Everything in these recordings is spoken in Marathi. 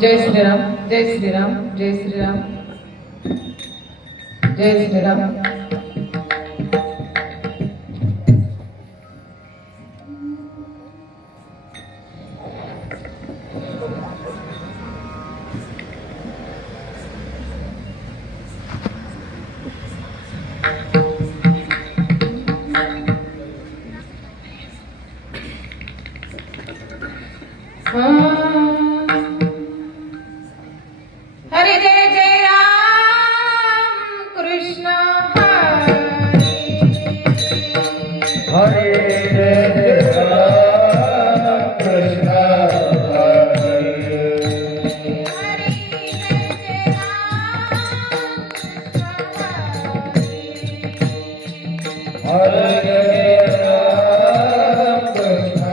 जय श्रीराम जय श्रीराम जय श्रीराम जय श्रीराम। हरे जय जय राम कृष्ण हरे जय राम कृष्ण हरे जय राम कृष्ण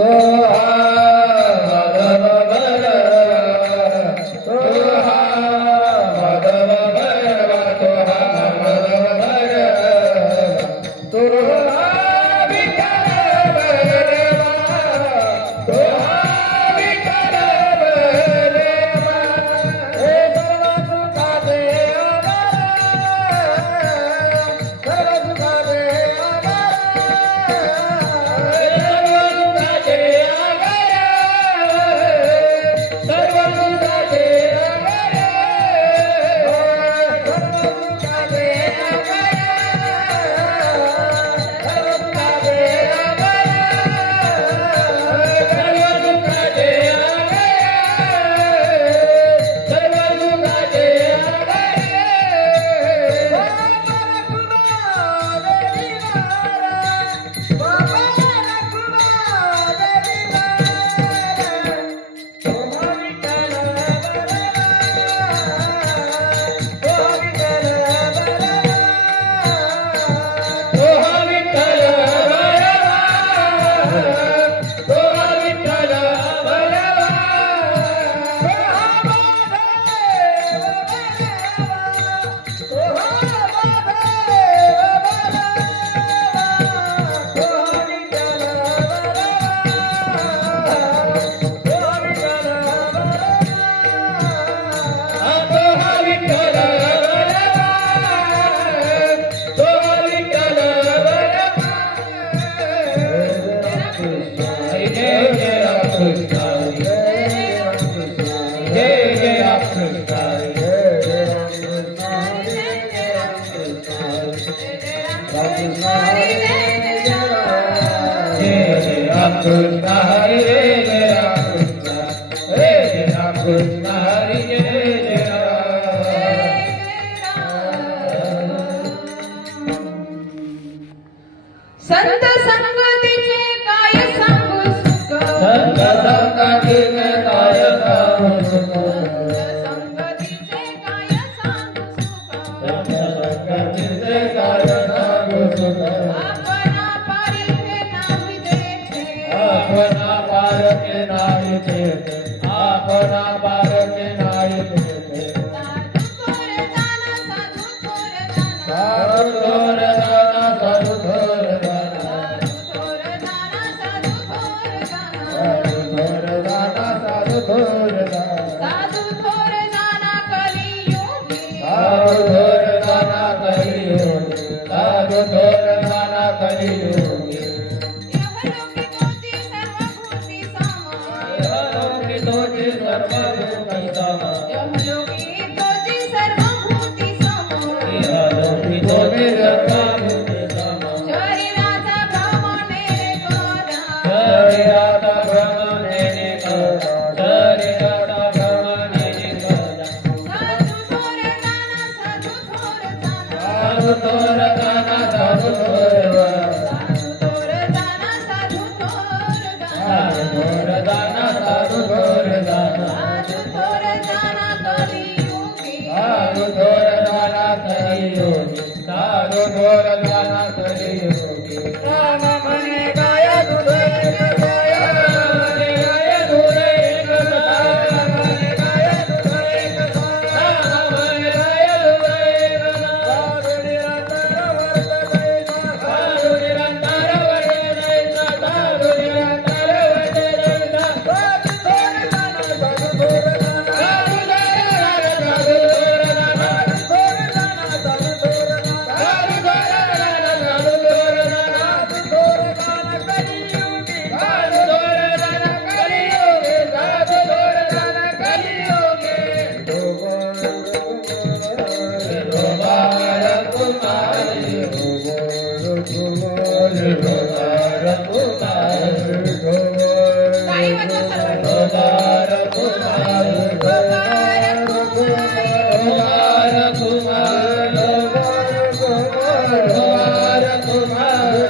तो हा माधव भैरवा तो हा माधव भैरवा तो हा माधव भैरवा तो हा विठ्ठल भैरवा तो हा विठ्ठल भैरवा हे सर्व सुखाचे सर्व सुखाचे Krishna Hare Ram Krishna Hare Ram Krishna Hare संत संगतीचे काय सांगू सुख संत संगतीचे काय सांगू सुख संगतीचे काय सांगू सुख संगतीचे काय सांगू सुख आपणा पारिखे नावी देते आपणा पारखे नाही देते आपणा पारखे नाही देते साधू थोर दाना साधू थोर दाना साधू थोर दाना साधू थोर दाना साधू थोर दाना साधू थोर दाना कलियुगी साधू थोर दाना कलियुगी साधू थोर दाना कलियुगी यहलोकी तोची सर्वभूती समा यहलोकी तोची सर्वभूती समा यहलोकी तोची सर्वभूती समा यहलोकी तोची सर्वभूती समा शरीराचा भ्रमणे कोदा शरीराचा भ्रमणे निकोदा शरीराचा भ्रमणे निकोदा साधू थोर दाना साधू थोर दाना साधू थोर दाना साधू थोर दाना साधू थोर दाना साधू साधू थोर दाना कलियुगी थोर दाना कलियुगी साधू थोर दाना कलियुगी राम म्हणे गाय दूध एक गाय म्हणे गाय दूध एक गाय म्हणे गाय दूध एक राम म्हणे गाय दूध एक साधू निरंतर वर्तते साधू निरंतर वर्तते साधू निरंतर वर्तते साधू थोर दाना साधू थोर दाना साधू थोर दाना साधू थोर दाना साधू थोर दाना कलियुगी साधू थोर दाना कलियुगी साधू थोर दाना कलियुगी गोपाल कुमारी गोपाल कुमारी गोपाल कुमारी काही वाचा सर्व गोपाल कुमारी गोपाल कुमारी गोपाल कुमारी गोपाल कुमारी गोपाल कुमारी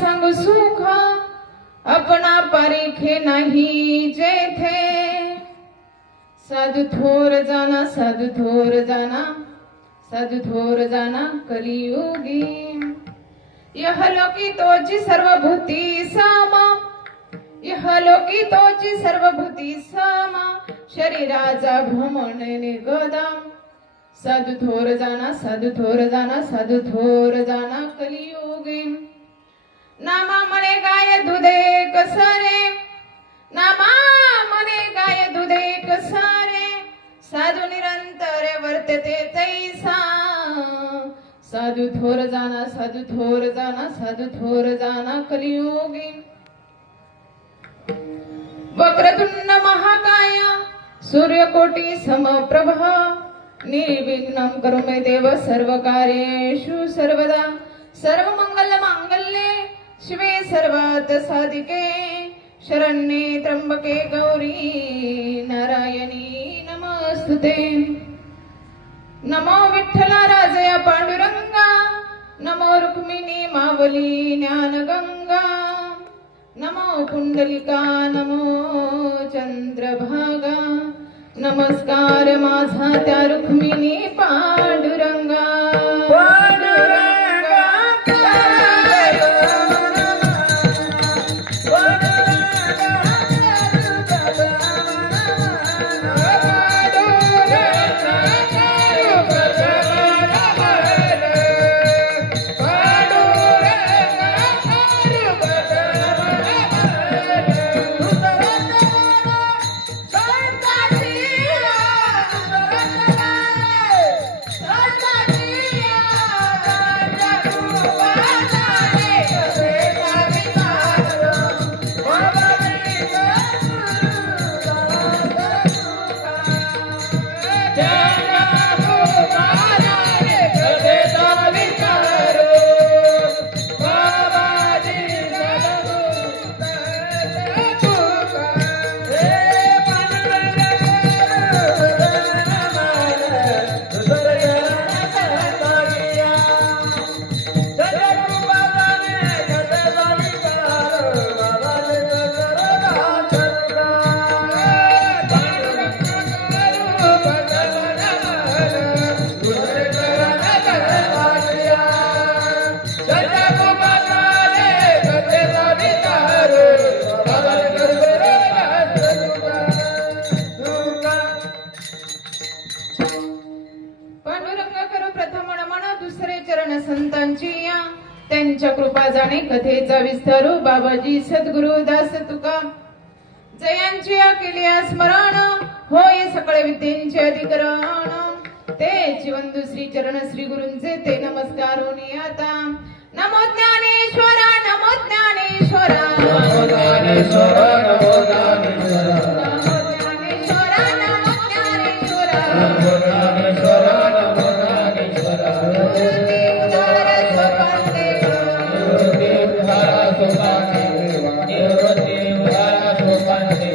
संग सुख अपना परीखे नाही जेथे साधु थोर जाना साधु थोर जाना साधु थोर जाना कलियुगी यहलोकी तोची सर्वभूती सामा यहलोकी तोची सर्वभूती सामा शरीराचा भ्रमण निगदा साधु थोर जाना साधु थोर जाना साधु थोर जाना कलियुगी नामा मने गाय दुधे कसारे नामा मने गाय दुधे कसारे साधु निरंतर वर्तते तैसा साधु थोर जाना साधु थोर जाना साधु थोर जाना कलियुगी वक्रतुंड महाकाय सूर्यकोटी समप्रभ निर्विघ्नं करो मे देव सर्व कार्येषु सर्वदा सर्व मंगल मांगल्ये शिवे सर्वार्थ साधिके शरण्ये त्र्यंबके गौरी नारायणी नमस्तुते नमो विठ्ठला राजया पांडुरंगा नमो रुक्मिणी मावली ज्ञानगंगा नमो पुंडलिका नमो चंद्रभागा नमस्कार माझा त्या रुक्मिणी पांडुरंगा संतांची या त्यांच्या कृपा जाणे कथेचा विस्तारू बाबाजी सद्गुरु दास तुका जयांची केली स्मरण होय सकळ विद्येचे अधिकरण ते वंदू श्री चरण श्री गुरूंचे ते नमस्कार होणी आता नमो ज्ञानेश्वरा नमो ज्ञानेश्वरा नमो ज्ञानेश्वरा नमो ज्ञानेश्वरा नमो ज्ञानेश्वरा नमो ज्ञानेश्वरा नमो ज्ञानेश्वरा नमो ज्ञानेश्वरा निवृत्ती उद्धारा सोपाने निवृत्ती उद्धारा सोपाने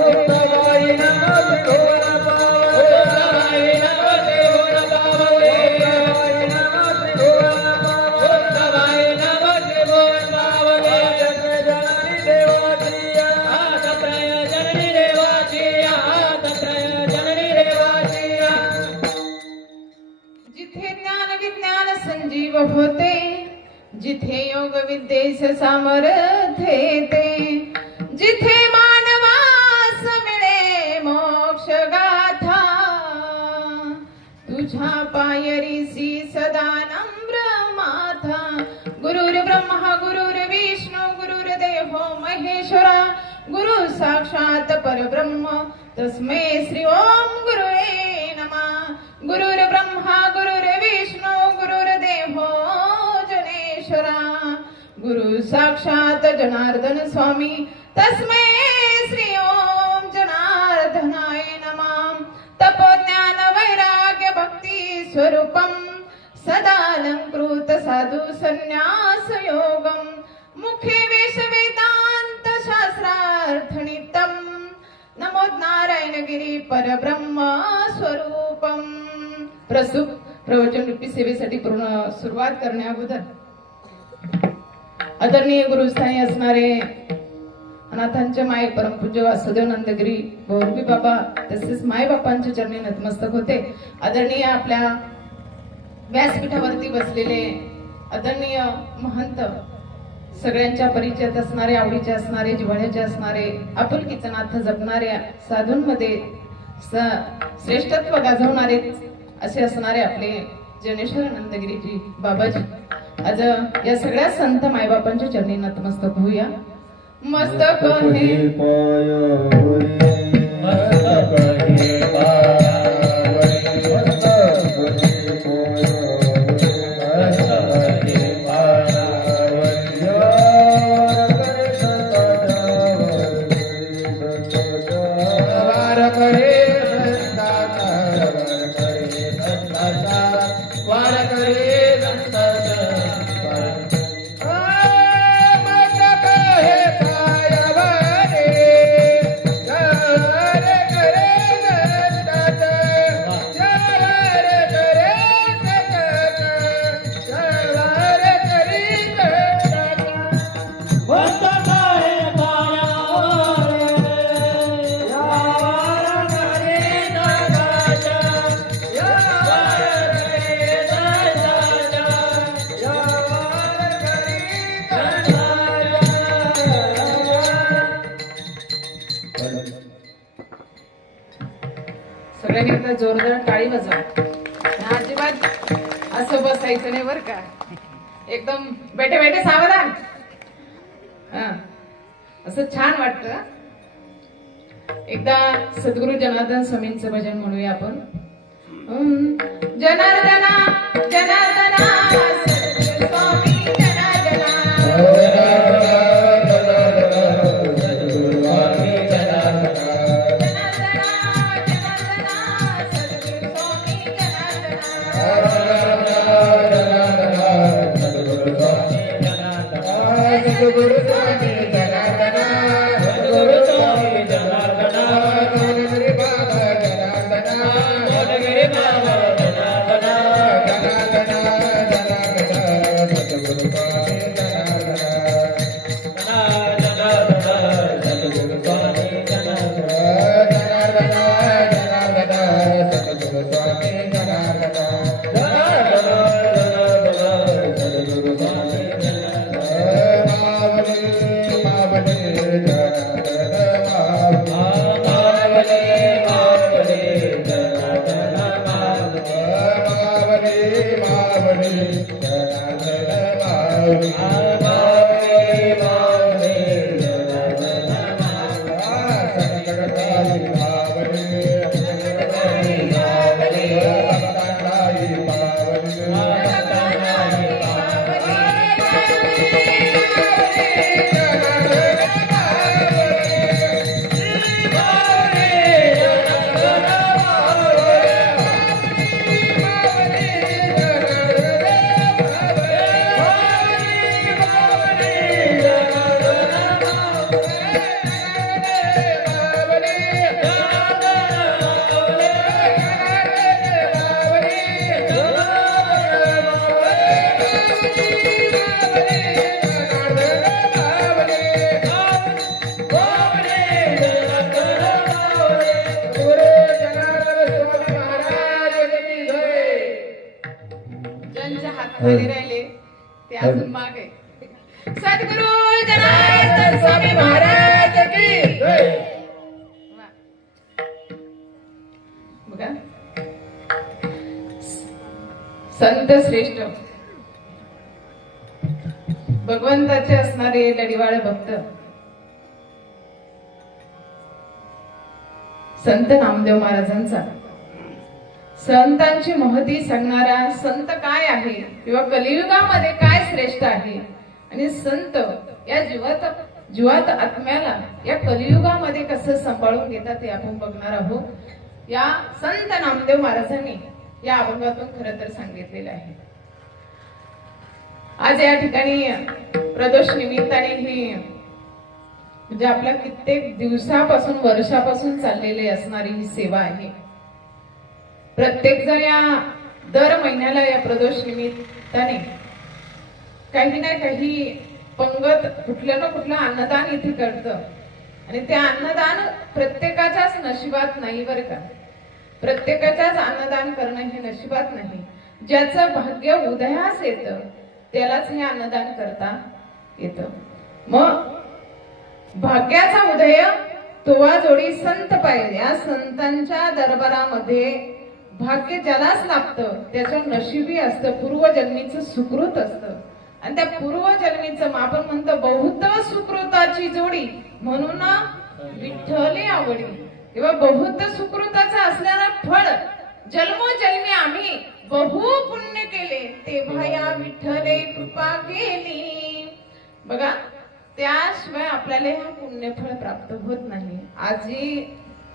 उत्तमाई नमो त्रिभुवन पावने उत्तमाई नमो त्रिभुवन पावने उत्तमाई नमो त्रिभुवन पावने उत्तमाई नमो त्रिभुवन पावने तत्रय जननी देवाचिया तत्रय जननी देवाचिया जिथे ज्ञान विज्ञान संजीव होते जिथे योग विद्येस सामर्थ्य येते जिथे मानवास मिळे मोक्ष गाथा तुझ्या पायरीसी सदा नम्र माथा गुरुर् ब्रह्मा गुरुर्विष्णू गुरुर्देवो महेश्वरा गुरु साक्षात परब्रह्म तस्मै श्री ओम गुरुवे नमः गुरुर्ब्रह्मा गुरुर्विष्णू गुरुर्देवो जनेश्वरा गुरु साक्षात जनार्दन स्वामी तस्मै श्री ओम जनार्दनाय नमः तपोज्ञान वैराग्य भक्ती स्वरूपम सदालंकृत साधु संन्यास योगम मुखे वेश वेदांत शास्त्रार्थ नित्यम नमो नारायण गिरी परब्रह्म स्वरूपम प्रस्तुत प्रवचन रूपी सेवेसाठी पूर्ण सुरुवात करण्या अगोदर आदरणीय गुरुस्थानी असणारे अनाथांचे माय परमपूज्य वासुदेव नंदगिरी गौरवी बाबा तसेच माय बापांच्या चरणी नतमस्तक होते. आदरणीय आपल्या व्यासपीठावरती बसलेले आदरणीय महंत, सगळ्यांच्या परिचयात असणारे, आवडीचे असणारे, जिव्हाळ्याचे असणारे, आपुलकीचं नातं जपणाऱ्या साधूंमध्ये श्रेष्ठत्व गाजवणारे असे असणारे आपले जनेश्वर नंदगिरीजी बाबाजी, आज या सगळ्या संत मायबापांच्या चरणी नतमस्तक होऊया. मस्तक हे सगळ्यांनी एकदा जोरदार टाळी वाजवा. अजिबात असं बसायचं नाही बर का, एकदम बेटे बेटे सावधान. असं छान वाटतं. एकदा सद्गुरु जनार्दन स्वामींचं भजन म्हणूया आपण. जनार्दना जनार्दना सद्गुरु स्वामी जनार्दना खाली राहिले ते अजून मागे. सद्गुरु जनार्दन स्वामी महाराज की जय. बघा संत श्रेष्ठ भगवंताचे असणारे लढीवाळ भक्त संत नामदेव महाराजांचा संतांची महती सांगणारा संत काय आहे किंवा कलियुगामध्ये काय श्रेष्ठ आहे आणि संत या जीवात आत्म्याला या कलियुगामध्ये कसं सांभाळून घेतात हे आपण बघणार आहोत. या संत नामदेव महाराजांनी या अभंगातून खरं तर सांगितलेलं आहे. आज या ठिकाणी प्रदोष निमित्ताने ही म्हणजे आपल्या कित्येक दिवसापासून वर्षापासून चाललेली असणारी ही सेवा आहे. प्रत्येक जण या दर महिन्याला या प्रदोष निमित्ताने काही ना काही पंगत कुठलं ना कुठलं अन्नदान इथे करतं आणि ते अन्नदान प्रत्येकाच्याच नशिबात नाही बरं का. प्रत्येकाच्याच अन्नदान करणं हे नशिबात नाही. ज्याचं भाग्य उदयास येतं त्यालाच हे अन्नदान करता येतं. मग भाग्याचा उदय तोवा जोडी संत पाहिजे. या संतांच्या दरबारामध्ये भाग्य ज्यालाच लागतं त्याचं नशिबी असतं, पूर्वजन्मीचं सुकृत असतं. आणि त्या पूर्वजन्मीचं आपण म्हणतो बहुत सुकृताची जोडी म्हणून विठ्ठले आवडी. किंवा बहुत सुकृताचं असणारं फळ जन्मोजन्मी आम्ही बहु पुण्य केले तेव्हा या विठ्ठले कृपा केली. बघा, त्याशिवाय आपल्याला हा पुण्यफळ प्राप्त होत नाही. आजही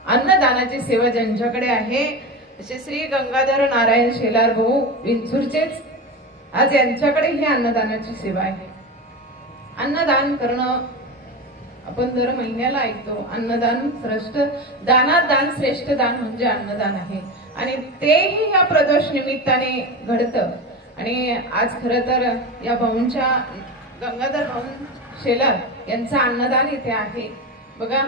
अन्नदानाची सेवा ज्यांच्याकडे आहे असे श्री गंगाधर नारायण शेलार भाऊ विंचूरचेच, आज यांच्याकडे ही अन्नदानाची सेवा आहे. अन्नदान करणं आपण दर महिन्याला ऐकतो. अन्नदान श्रेष्ठ दानात दान श्रेष्ठ दान म्हणजे अन्नदान आहे आणि तेही या प्रदोष निमित्ताने घडतं. आणि आज खरं तर या भाऊंच्या गंगाधर भाऊ शेलार यांचं अन्नदान इथे आहे. बघा,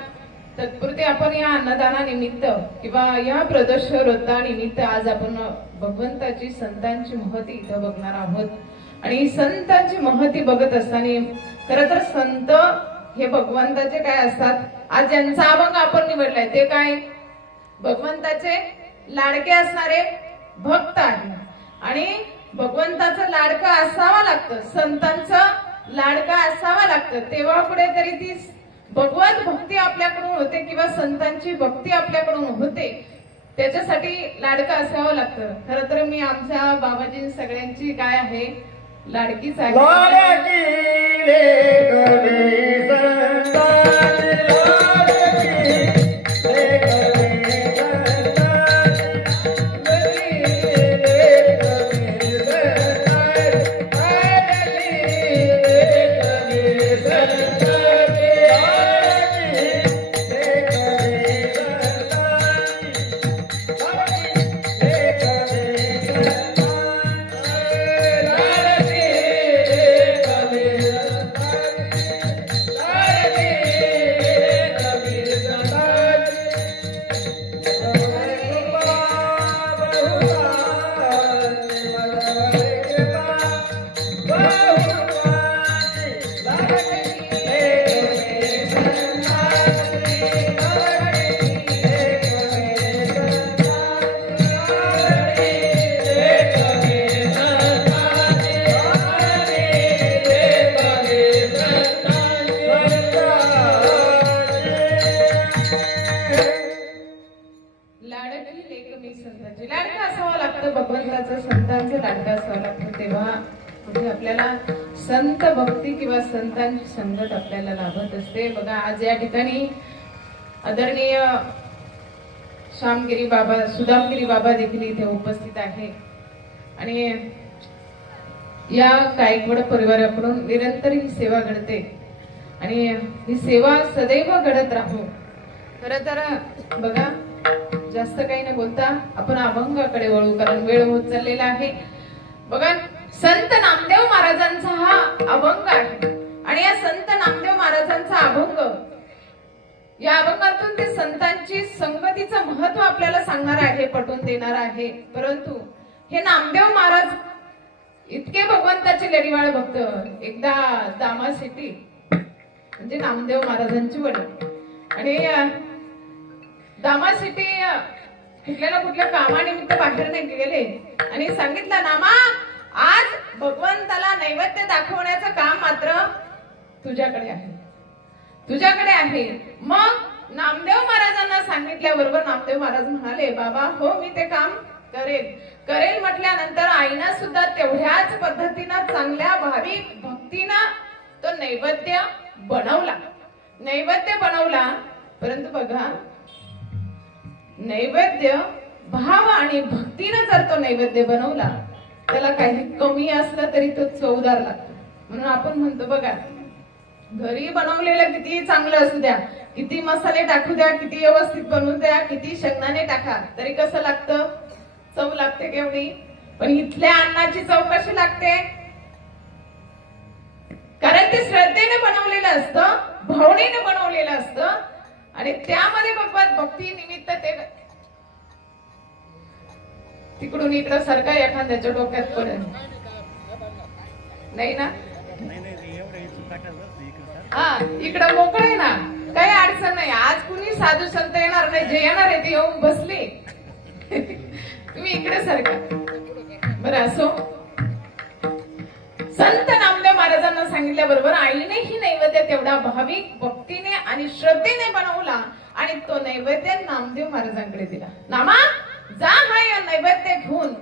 तत्पुरते आपण या अन्नदानानिमित्त किंवा या प्रदोष व्रतानिमित्त आज आपण भगवंताची संतांची महती इथं बघणार आहोत. आणि संतांची महती बघत असताना खरं तर संत हे भगवंताचे काय असतात. आज ज्यांचा अभंग आपण निवडलाय ते काय भगवंताचे लाडके असणारे भक्त आहे. आणि भगवंताचं लाडकं असावं लागतं, संतांचं लाडकं असावं लागतं, तेव्हा कुठेतरी ती भगवत भक्ती आपल्याकडून होते किंवा संतांची भक्ती आपल्याकडून होते. त्याच्यासाठी लाडकं असावं लागतं. खरं तर मी आमच्या बाबाजी सगळ्यांची काय आहे लाडकीच आहे. भगवंताचं संतांचं लाडकं असावं लागतं. तेव्हा म्हणजे आपल्याला संत भक्ती किंवा संतांची संगत आपल्याला लाभत असते. बघा, आज या ठिकाणी आदरणीय श्यामगिरी बाबा सुदामगिरी बाबा देखील इथे उपस्थित आहे. आणि या गायकवाड परिवाराकडून निरंतर ही सेवा घडते आणि ही सेवा सदैव घडत राहू. खरं तर बघा, जास्त काही न बोलता आपण अभंगाकडे वळू, कारण वेळ होत चाललेला आहे. बघा, संत नामदेव महाराजांचा हा अभंग आहे आणि या संत नामदेव महाराजांचा अभंग, या अभंगातून ते संतांची संगतीचं महत्व आपल्याला सांगणार आहे, पटवून देणार आहे. परंतु हे नामदेव महाराज इतके भगवंताचे लढीवाळ भक्त, एकदा दामा सिटी म्हणजे नामदेव महाराजांची वडील आणि दामा सिटी कुठल्या ना कुठल्या कामानिमित्त बाहेर नाही गेले आणि सांगितलं, नामा आज भगवंताला नैवेद्य दाखवण्याचं काम मात्र तुझ्याकडे आहे, तुझ्याकडे आहे. मग नामदेव महाराजांना सांगितल्याबरोबर नामदेव महाराज म्हणाले, बाबा हो मी ते काम करेल. करेल म्हटल्यानंतर आईनं सुद्धा तेवढ्याच पद्धतीनं चांगल्या भाविक भक्तीनं तो नैवेद्य बनवला, नैवेद्य बनवला. परंतु बघा, नैवेद्य भाव आणि भक्तीनं जर तो नैवेद्य बनवला त्याला काही कमी असलं तरी तो चवदार लागतो. म्हणून आपण म्हणतो बघा, घरी बनवलेलं किती चांगलं असू द्या, किती मसाले टाकू द्या, किती व्यवस्थित बनवू द्या, किती शेंगदाणे टाका, तरी कसं लागतं, चव लागते केवढी. पण इथल्या अन्नाची चव कशी लागते, कारण ते श्रद्धेने बनवलेलं असतं, भावनेने बनवलेलं असतं आणि त्यामध्ये भगवत भक्ती निमित्त ते तिकडून इकडं सारखा एखाद्याच्या डोक्यात पडेल नाही ना. हा इकडं मोकळं आहे ना, काही अडचण नाही. आज कुणी साधू संत येणार नाही, जे येणार आहे ते येऊन बसले. तुम्ही इकडे सारखा बरं. असो, संत नामदेव महाराजांना सांगितल्याबरोबर आईने ही नैवेद्य तेवढा भाविक भक्तीने आणि श्रद्धेने बनवला आणि तो नैवेद्य नामदेव महाराजांकडे दिला. नामा जा हा या नैवेद्य घेऊन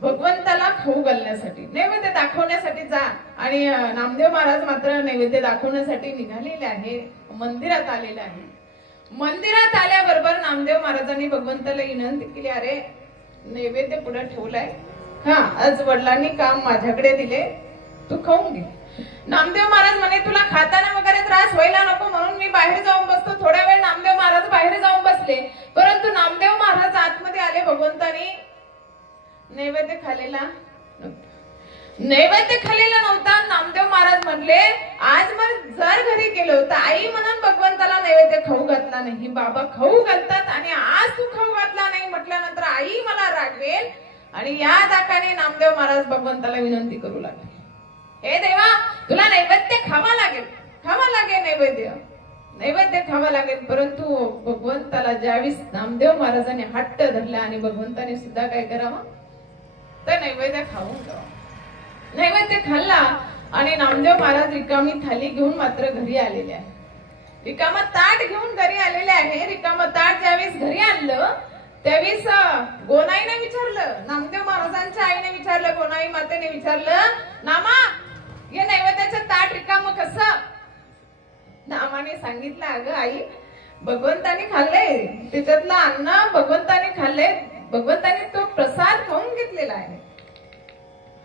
भगवंताला खाऊ घालण्यासाठी, नैवेद्य दाखवण्यासाठी जा. आणि नामदेव महाराज मात्र नैवेद्य दाखवण्यासाठी निघालेले आहे, मंदिरात आलेले आहे. मंदिरात आल्याबरोबर नामदेव महाराजांनी भगवंताला विनंती केली, अरे नैवेद्य पुढे ठेवलाय, हा आज वडिलांनी काम माझ्याकडे दिले, तू खाऊन घे. नामदेव महाराज म्हणे तुला खाताना वगैरे त्रास व्हायला नको म्हणून मी बाहेर जाऊन बसतो. थोड्या वेळ नामदेव महाराज बाहेर जाऊन बसले, परंतु नामदेव महाराज आतमध्ये आले. भगवंतानी नैवेद्य खाल्लेला नव्हता. नामदेव महाराज म्हणले, आज मग जर घरी गेलो तर आई म्हणून भगवंताला नैवेद्य खाऊ घातला नाही. बाबा खाऊ घालतात आणि आज तू खाऊ घातला नाही म्हटल्यानंतर आई मला रागवेल. आणि या दाखाने नामदेव महाराज भगवंताला विनंती करू लागले, हे देवा तुला नैवेद्य खावा लागेल नैवेद्य खावा लागेल. परंतु भगवंताला ज्यावेळेस नामदेव महाराजांनी हट्ट धरला आणि भगवंताने सुद्धा काय करावं तर नैवेद्य खाऊन घ्यावा. नैवेद्य खाल्ला आणि नामदेव महाराज रिकामी थाली घेऊन मात्र घरी आलेले आहे. रिकामा ताट घेऊन घरी आलेले आहे. रिकामा ताट ज्यावेळेस घरी आणलं त्यावेळेस गोनाईने विचारलं, नामदेव महाराजांच्या आईने विचारलं, गोनाई मातेने विचारलं, नामा हे नैवेद्याचं ताट रिकाम कसं? नामाने सांगितलं, अगं आई भगवंताने खाल्लंय, त्याच्यातलं अन्न भगवंताने खाल्लंय, भगवंताने तो प्रसाद खाऊन घेतलेला आहे.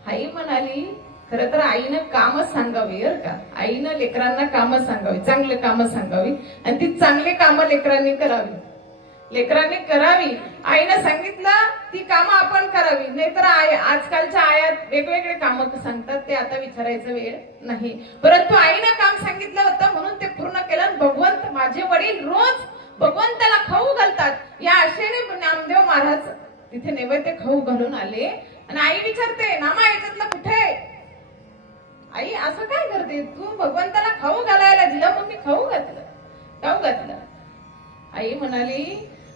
आई म्हणाली, खरं तर आईनं कामच सांगावी बरं का. आईनं लेकरांना कामच सांगावी, चांगले काम सांगावी आणि ती चांगली कामं लेकरांनी करावी. आईनं सांगितलं ती कामं आपण करावी. नाहीतर आजकालच्या आयात वेगवेगळे कामं सांगतात, ते आता विचारायचं वेळ नाही. परंतु आईनं काम सांगितलं होतं म्हणून ते पूर्ण केलं. भगवंत माझे वडील रोज भगवंताला खाऊ घालतात या आशेने नामदेव महाराज तिथे नैवेद्य खाऊ घालून आले. आणि आई विचारते, नामा याच्यातलं कुठे? आई असं काय करते तू? भगवंताला खाऊ घालायला दिलं मग मी खाऊ घातलं. आई म्हणाली,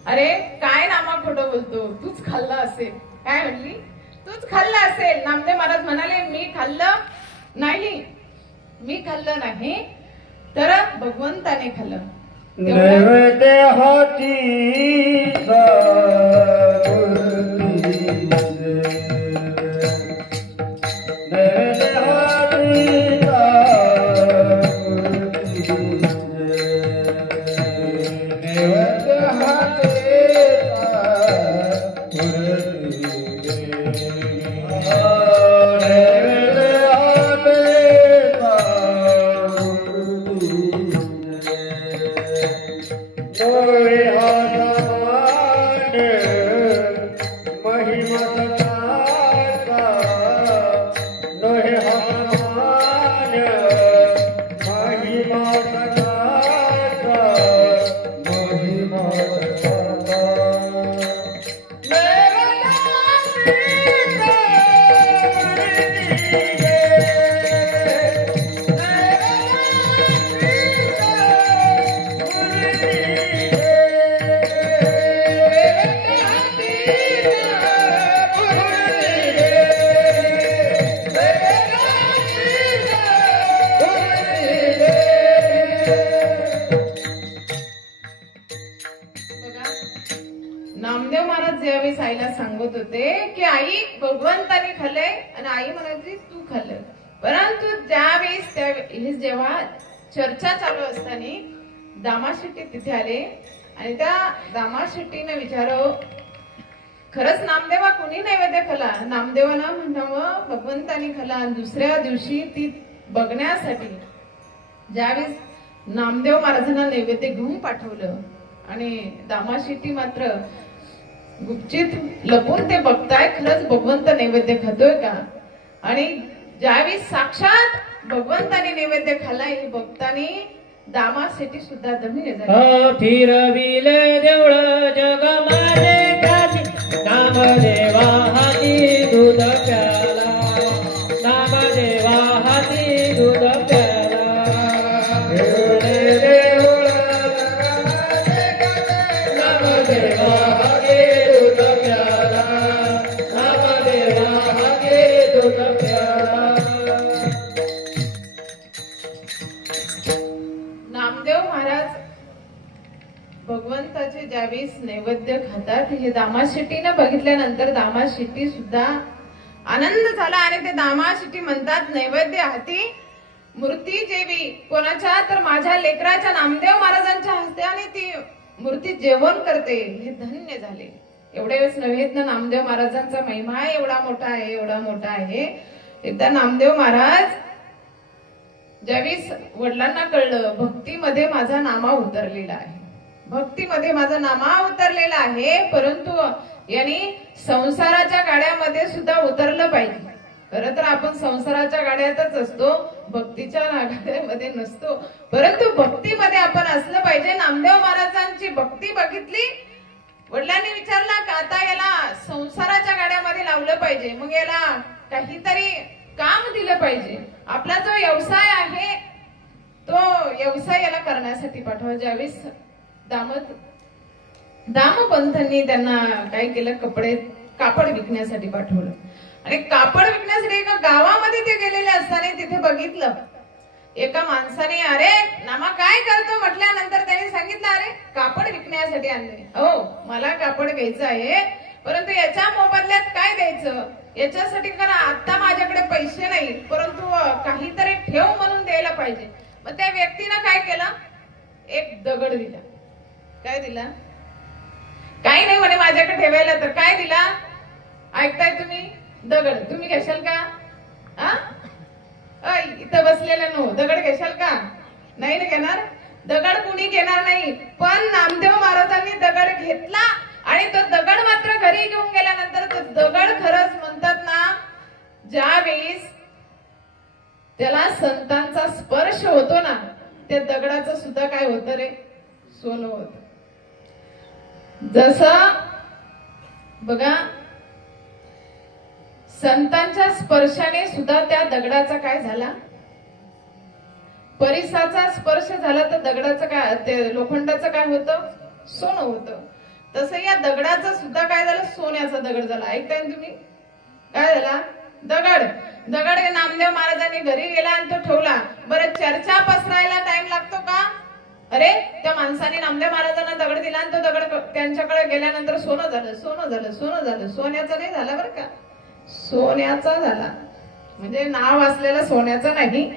अरे काय नामा खोटं बोलतो, तूच खाल्लं असेल. काय म्हणली? तूच खाल्लं असेल. नामदेव महाराज म्हणाले, मी खाल्लं नाही तर भगवंताने खाल्लं. नैवेद्य हाती नामदेव महाराज ज्यावेळेस आईला सांगत होते की आई भगवंताने खाल्लंय आणि आई म्हणायची तू खाल्लं. परंतु ज्यावेळेस जेव्हा चर्चा चालू असताना दामाशेट्टी तिथे आले आणि त्या दामाशेट्टीने विचारलं, खरंच नामदेवा कोणी नैवेद्य खाल्ला? नामदेवानं म्हणावं भगवंताने खाल्ला. आणि दुसऱ्या दिवशी ती बघण्यासाठी ज्यावेळेस नामदेव महाराजांना नैवेद्य घेऊन पाठवलं आणि दामाशेट्टी मात्र गुपचित लपून ते बघताय खरंच भगवंत नैवेद्य खातोय का. आणि ज्यावेळी साक्षात भगवंताने नैवेद्य खाल्लाय हे भक्तानी दामासाठी सुद्धा धन्य झाले. फिरविले देवळ जग माझे ख्याती नामदेवा हाती दूध प्याला नामदेवा हाती दूध प्याला नामदेवा हाती दूध प्याला नामदेवा हाती दूध प्याला. नामदेव महाराज भगवंताचे ज्यावेळेस नैवेद्य खातात हे दामाशेट्टीनं बघितल्यानंतर दामाशेट्टी सुद्धा आनंद झाला आणि ते दामाशेट्टी म्हणतात नैवेद्य हाती मूर्ती जेवी कोणाच्या तर माझ्या लेकराच्या नामदेव महाराजांच्या हस्ते आणि ती मूर्ती जेवण करते हे धन्य झाले. एवढ्या वेळेस नव्हे ना नामदेव महाराजांचा महिमा एवढा मोठा आहे एवढा मोठा आहे. एकदा नामदेव महाराज ज्यावेळेस वडिलांना कळलं भक्तीमध्ये माझा नामा उतरलेला आहे भक्तीमध्ये माझा नामा उतरलेला आहे परंतु यांनी संसाराच्या गाड्यामध्ये सुद्धा उतरलं पाहिजे. खरं तर आपण संसाराच्या गाड्यातच असतो भक्तीच्या गाड्यामध्ये नसतो परंतु भक्तीमध्ये आपण असलं पाहिजे. नामदेव महाराजांची भक्ती बघितली वडिलांनी विचारला का आता याला संसाराच्या गाड्यामध्ये लावलं पाहिजे मग याला काहीतरी काम दिलं पाहिजे. आपला जो व्यवसाय आहे तो व्यवसाय याला करण्यासाठी पाठवा. ज्यावेळेस दामपंथांनी त्यांना काय केलं कापड विकण्यासाठी पाठवलं आणि कापड विकण्यासाठी एका गावामध्ये ते गेलेले असताना तिथे बघितलं एका माणसाने अरे नामा काय करतो म्हटल्यानंतर त्यांनी सांगितलं अरे कापड विकण्यासाठी आणले. हो मला कापड घ्यायचं आहे परंतु याच्या मोबदल्यात काय द्यायचं याच्यासाठी करा आता माझ्याकडे पैसे नाही परंतु काहीतरी ठेव म्हणून द्यायला पाहिजे. मग त्या व्यक्तीनं काय केलं एक दगड दिला. काय दिला काही नाही म्हणे माझ्याकडे ठेवायला तर काय दिला ऐकताय तुम्ही दगड. तुम्ही घेशाल का इथं बसलेलं नो दगड घेशाल का नाही ना घेणार दगड कुणी घेणार नाही. पण नामदेव महाराजांनी दगड घेतला आणि तो दगड मात्र घरी घेऊन गेल्यानंतर तो दगड खरंच म्हणतात ना ज्यावेळेस त्याला संतांचा स्पर्श होतो ना त्या दगडाचं सुद्धा काय होतं रे सोनं होत. जसं बघा संतांच्या स्पर्शाने सुद्धा त्या दगडाचा काय झाला परिसाचा स्पर्श झाला तर दगडाचं काय ते लोखंडाचं काय होतं सोनं होतं. तसं या दगडाचं सुद्धा काय झालं सोन्याचा दगड झाला. ऐकताय तुम्ही काय झाला दगड नामदेव महाराजांनी घरी गेला आणि तो ठेवला. बरं चर्चा पसरायला टाइम लागतो का अरे त्या माणसाने नामदेव महाराजांना दगड दिला आणि तो दगड त्यांच्याकडे गेल्यानंतर सोनं झालं सोन्याचं नाही झालं बरं का सोन्याचा झाला म्हणजे नाव असलेला सोन्याचा नाही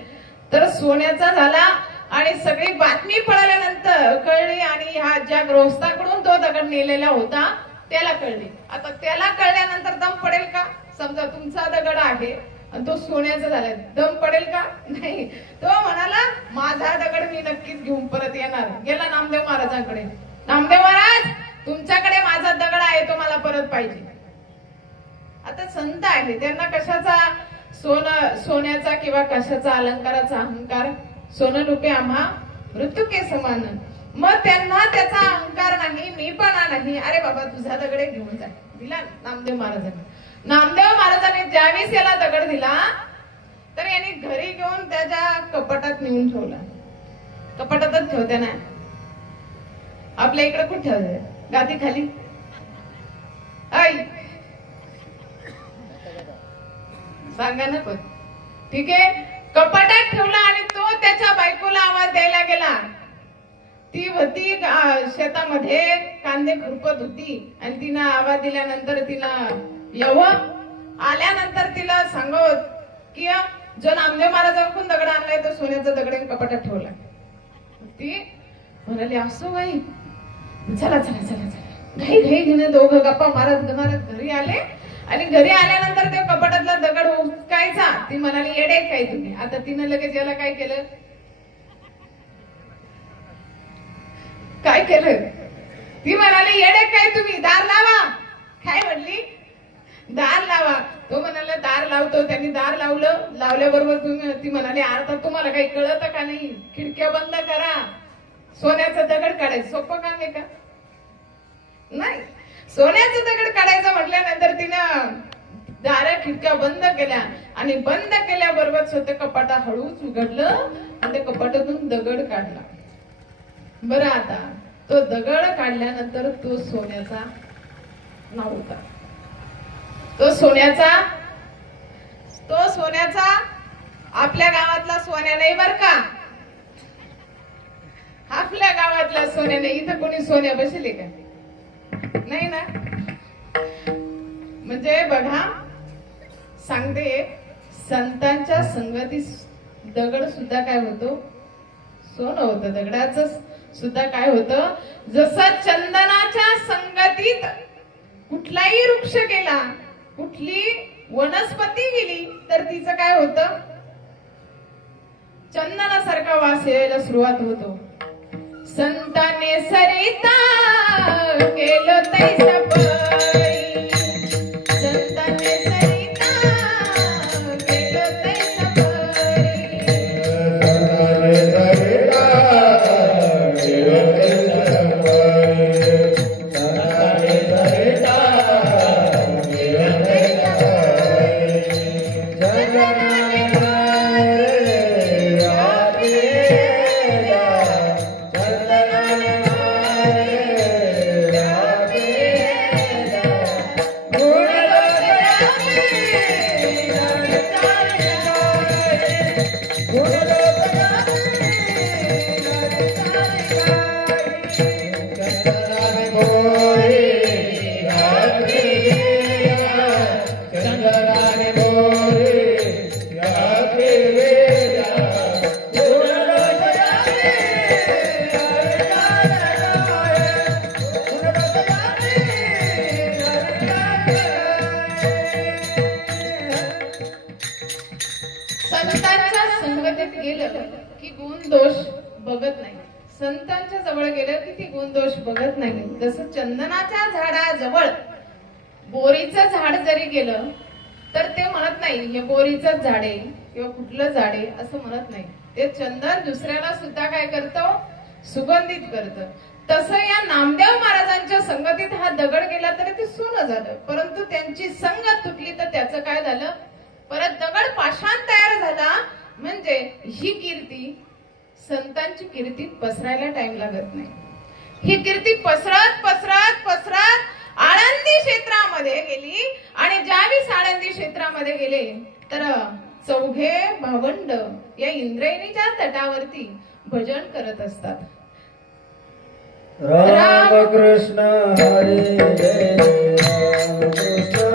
तर सोन्याचा झाला. आणि सगळी बातमी पळाल्यानंतर कळली आणि ह्या ज्या गृहस्थाकडून तो दगड नेलेला होता त्याला कळली. आता त्याला कळल्यानंतर दम पडेल का समजा तुमचा दगड आहे आणि तो सोन्याचा झालाय दम पडेल का नाही. तो म्हणाला माझा दगड मी नक्कीच घेऊन परत येणार. गेला नामदेव महाराजांकडे नामदेव महाराज तुमच्याकडे माझा दगड आहे तो मला परत पाहिजे. आता संत आहे त्यांना कशाचा सोन्याचा किंवा कशाचा अलंकाराचा अहंकार सोनं रुपे आम्हा मृत्यू के समान. मग त्यांना त्याचा अहंकार नाही मीपणा नाही. अरे बाबा तुझा दगड घेऊन जा दिला नामदेव महाराजांनी. नामदेव महाराजांनी ज्यावेळेस याला दगड दिला तर यांनी घरी घेऊन त्याच्या कपाटात नेऊन ठेवला. कपाटातच ठेवते ना आपल्या इकडे कुठे ठेवते गादी खाली आई सांगा ना पण ठीक आहे कपाटात ठेवला आणि तो त्याच्या बायकोला आवाज द्यायला गेला. ती होती शेतामध्ये कांदे खुरपत होती आणि तिनं आवाज दिल्यानंतर तिला आल्यानंतर तिला सांगत की जो नामदेव महाराजांकडून दगड आणलाय तो सोन्याचा दगड कपाटात ठेवला. ती म्हणाली असो बाई चला चला चला चला घाई घाई घेणं दोघं गप्पा मारत घरी आले आणि घरी आल्यानंतर ते कपाटातला दगड उचकायचा. ती म्हणाली येडे काय तुम्ही. आता तिनं लगेच याला काय केलं ती म्हणाली येडे काय तुम्ही दार लावा. काय म्हणली दार लावा. तो म्हणाला दार लावतो. त्यांनी दार लावलं. लावल्याबरोबर ती म्हणाली आता तुम्हाला काही कळत का नाही, खिडक्या बंद करा, सोन्याचा दगड काढायचं. सोपं काम आहे का? नाही. सोन्याचा दगड काढायचं म्हटल्यानंतर तिनं दारा खिडक्या बंद केल्या आणि बंद केल्याबरोबर स्वतः कपाटा हळूच उघडलं आणि त्या कपाटातून दगड काढला. बरं, आता तो दगड काढल्यानंतर तो सोन्याचा नव्हता. तो सोन्याचा आपल्या गावातला सोन्या नाही बर का. आपल्या गावातला सोन्या नाही. इथं कोणी सोन्या बसले का? नाही ना. म्हणजे बघा, सांगते, संतांच्या संगतीत दगड सुद्धा काय होतो? सोनं होतं. दगडाचं सुद्धा काय होतं? जसं चंदनाच्या संगतीत कुठलाही वृक्ष गेला, कुठली वनस्पती गेली तर तिचं काय होतं? चंदनासारखा वास यायला सुरुवात होतो. संताने सरिता केलं तैसा परी, संताने सरिता केलं तैसा परी. संतांच्या संगतीत गेलं की गुण दोष बघत नाही. संतांच्या जवळ गेलं की ती गुण दोष बघत नाही. जसं चंदनाच्या झाडाजवळ बोरीचं झाड जरी गेलं तर ते म्हणत नाही हे बोरीचं झाड आहे किंवा कुठलं झाड आहे असं म्हणत नाही. ते चंदन दुसऱ्याला सुद्धा काय करतं? सुगंधित करतं. तसं या नामदेव महाराजांच्या संगतीत हा दगड गेला तरी ते सोनं झालं, परंतु त्यांची संगत तुटली तर त्याचं काय झालं? परत दगड पाषाण तयार झाला. म्हणजे ही कीर्ती, संतांची कीर्ती पसरायला टाइम लागत नाही. ही कीर्ती पसरत पसरत पसरत आळंदी क्षेत्रामध्ये गेली आणि ज्यावेळी आळंदी क्षेत्रामध्ये गेले तर चौघे भावंड या इंद्रायणीच्या तटावरती भजन करत असतात. राम कृष्ण हरी जय राम कृष्ण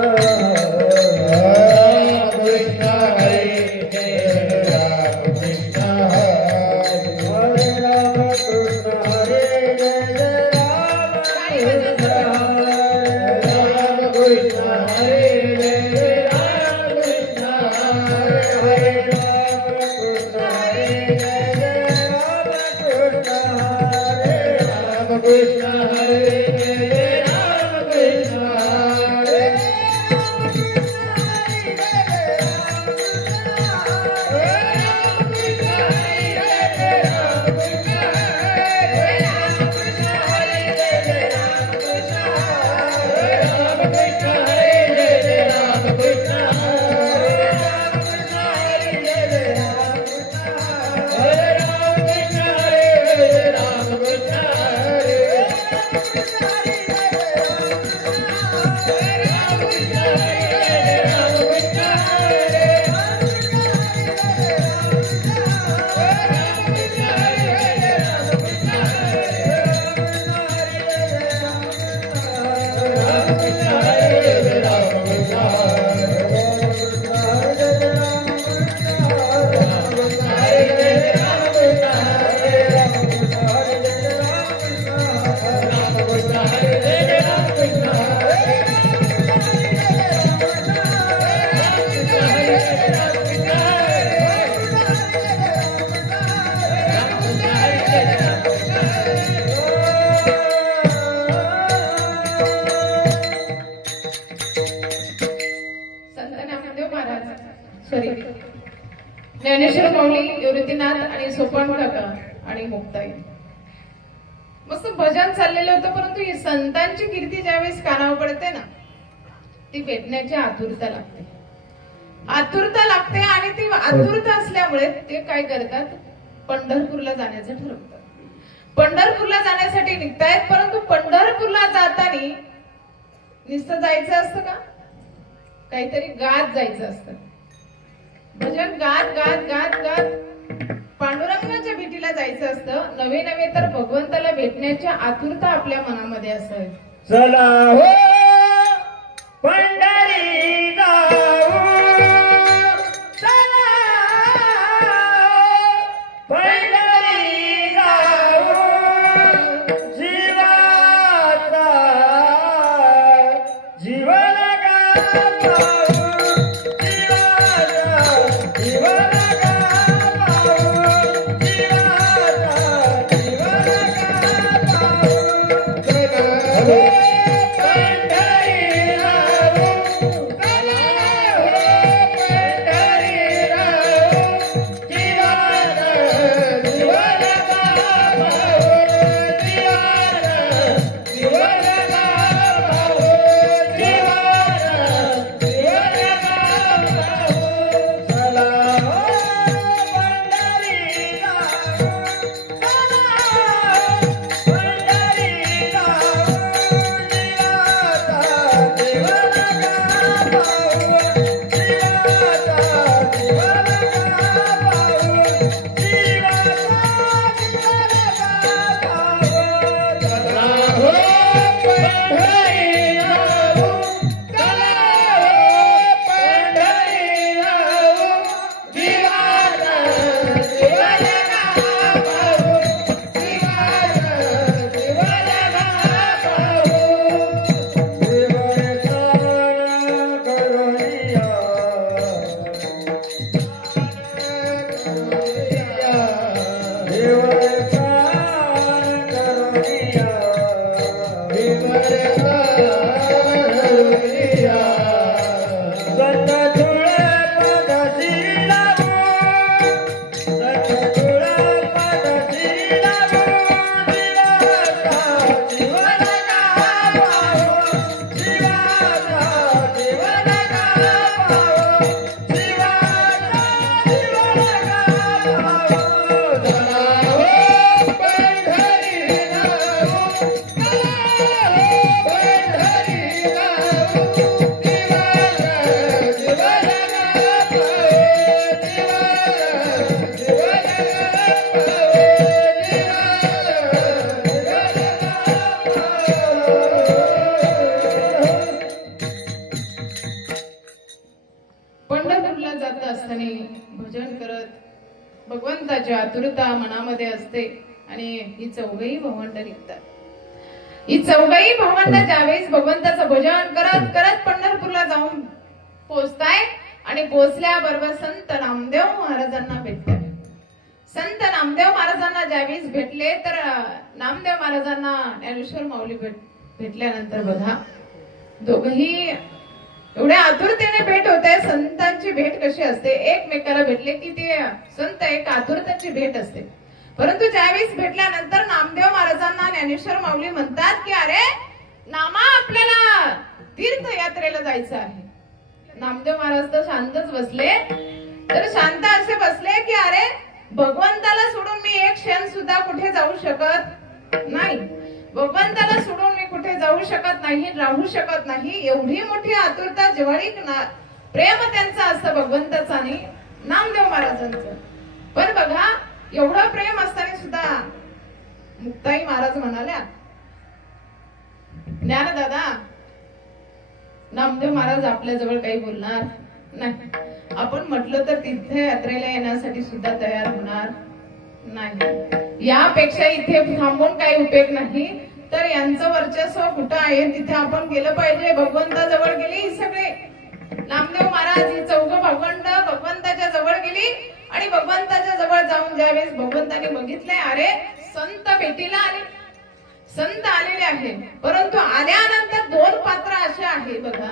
हरी जय राम कृष्ण हरे राम कृष्ण हरे जय राम कृष्ण राम कृष्ण हरे जय राम कृष्ण हरे राम कृष्ण हरे जय राम कृष्ण हरे कृष्ण हरे जय राम कृष्ण हरे सोपान काका आणि मुक्ताई मस्त भजन चाललेलं होतं, परंतु ही संतांची कीर्ती ज्यावेळेस कानावर पडते ना, ती भेटण्याची आतुरता लागते, आतुरता लागते. आणि ती आतुरता असल्यामुळे ते काय करतात, पंढरपूरला जाण्याचं ठरवतात. पंढरपूरला जाण्यासाठी निघतायत, परंतु पंढरपूरला जाताना नुसतं जायचं असतं का, काहीतरी गात जायचं असतं. भजन गात गात गात गात पांडुरंगाच्या भेटीला जायचं असतं. नवे नवे तर भगवंताला भेटण्याची आतुरता आपल्या मनामध्ये असावी. चला हो पंढरी जाऊ, चला पंढरी जाऊ, जीवाचा जीवन गाऊ, जीवाचा जीवन गाऊ, जीवाचा जीवन गाऊ. चला हो पंढरपूरला जात असताना भजन करत भगवंताची आतुरता मनामध्ये असते. आणि ही चौघही भावंड निघतात. ही चौघही भावंड ज्यावेळेस भगवंताचं भजन करत करत पंढरपूरला जाऊन पोहोचताय आणि पोहोचल्याबरोबर संत नामदेव महाराजांना भेटतात. संत नामदेव महाराजांना ज्यावेळेस भेटले तर नामदेव महाराजांना ज्ञानेश्वर माऊली भेटल्यानंतर बघा दोघही एवढ्या आतुरतेने भेट होते. संतांची भेट कशी असते, एकमेकाला भेटले की ते संत एक आतुरतेची भेट असते. परंतु ज्यावेळेस भेटल्यानंतर नामदेव महाराजांना ज्ञानेश्वर माऊली म्हणतात की अरे नामा आपल्याला तीर्थयात्रेला जायचं आहे. नामदेव महाराज तर शांतच बसले, तर शांत असे बसले की अरे भगवंताला सोडून मी एक क्षण सुद्धा कुठे जाऊ शकत नाही, भगवंताला सोडून मी कुठे जाऊ शकत नाही, राहू शकत नाही. एवढी मोठी आतुरता जिव्हाळीक प्रेम त्यांचं असतं भगवंताचं आणि नामदेव महाराजांचं. पण बघा एवढं प्रेम असताना सुद्धा मुक्ताई महाराज म्हणाल्या ज्ञानदादा नामदेव महाराज आपल्या जवळ काही बोलणार नाही, आपण म्हटलं तर तीर्थयात्रेला येण्यासाठी सुद्धा तयार होणार नाही. यापेक्षा इथे थांबून काही उपयोग नाही. तर यांचं वर्चस्व कुठं आहे तिथे आपण गेलं पाहिजे. भगवंताजवळ गेली ही सगळे नामदेव महाराज ही चौघ भावंड भगवंताच्या जवळ गेली आणि भगवंताच्या जवळ जाऊन ज्यावेळेस भगवंताने बघितले अरे संत भेटीला आले, संत आलेले आहे. परंतु आल्यानंतर दोन पात्र असे आहे बघा,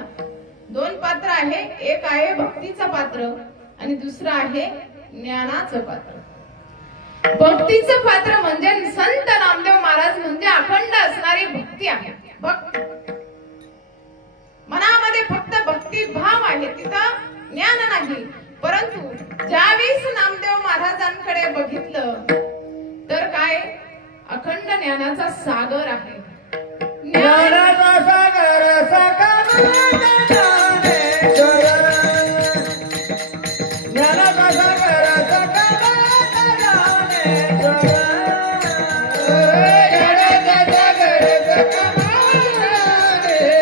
दोन पात्र आहे. एक आहे भक्तीचं पात्र आणि दुसरं आहे ज्ञानाचं पात्र. भक्तीचं पात्र म्हणजे संत नामदेव महाराज म्हणजे अखंड असणारी भक्ती आहे. भक्ती मनामध्ये फक्त भक्ती भाव आहे, तिथं ज्ञान नाही. परंतु ज्यावेळेस नामदेव महाराजांकडे बघितलं तर काय अखंड ज्ञानाचा सागर आहे. ज्ञानाचा सागर सखा ज्ञानेश्वर, ज्ञानाचा सागर सखा ज्ञानेश्वर, ज्ञानाचा सागर सखा ज्ञानेश्वर,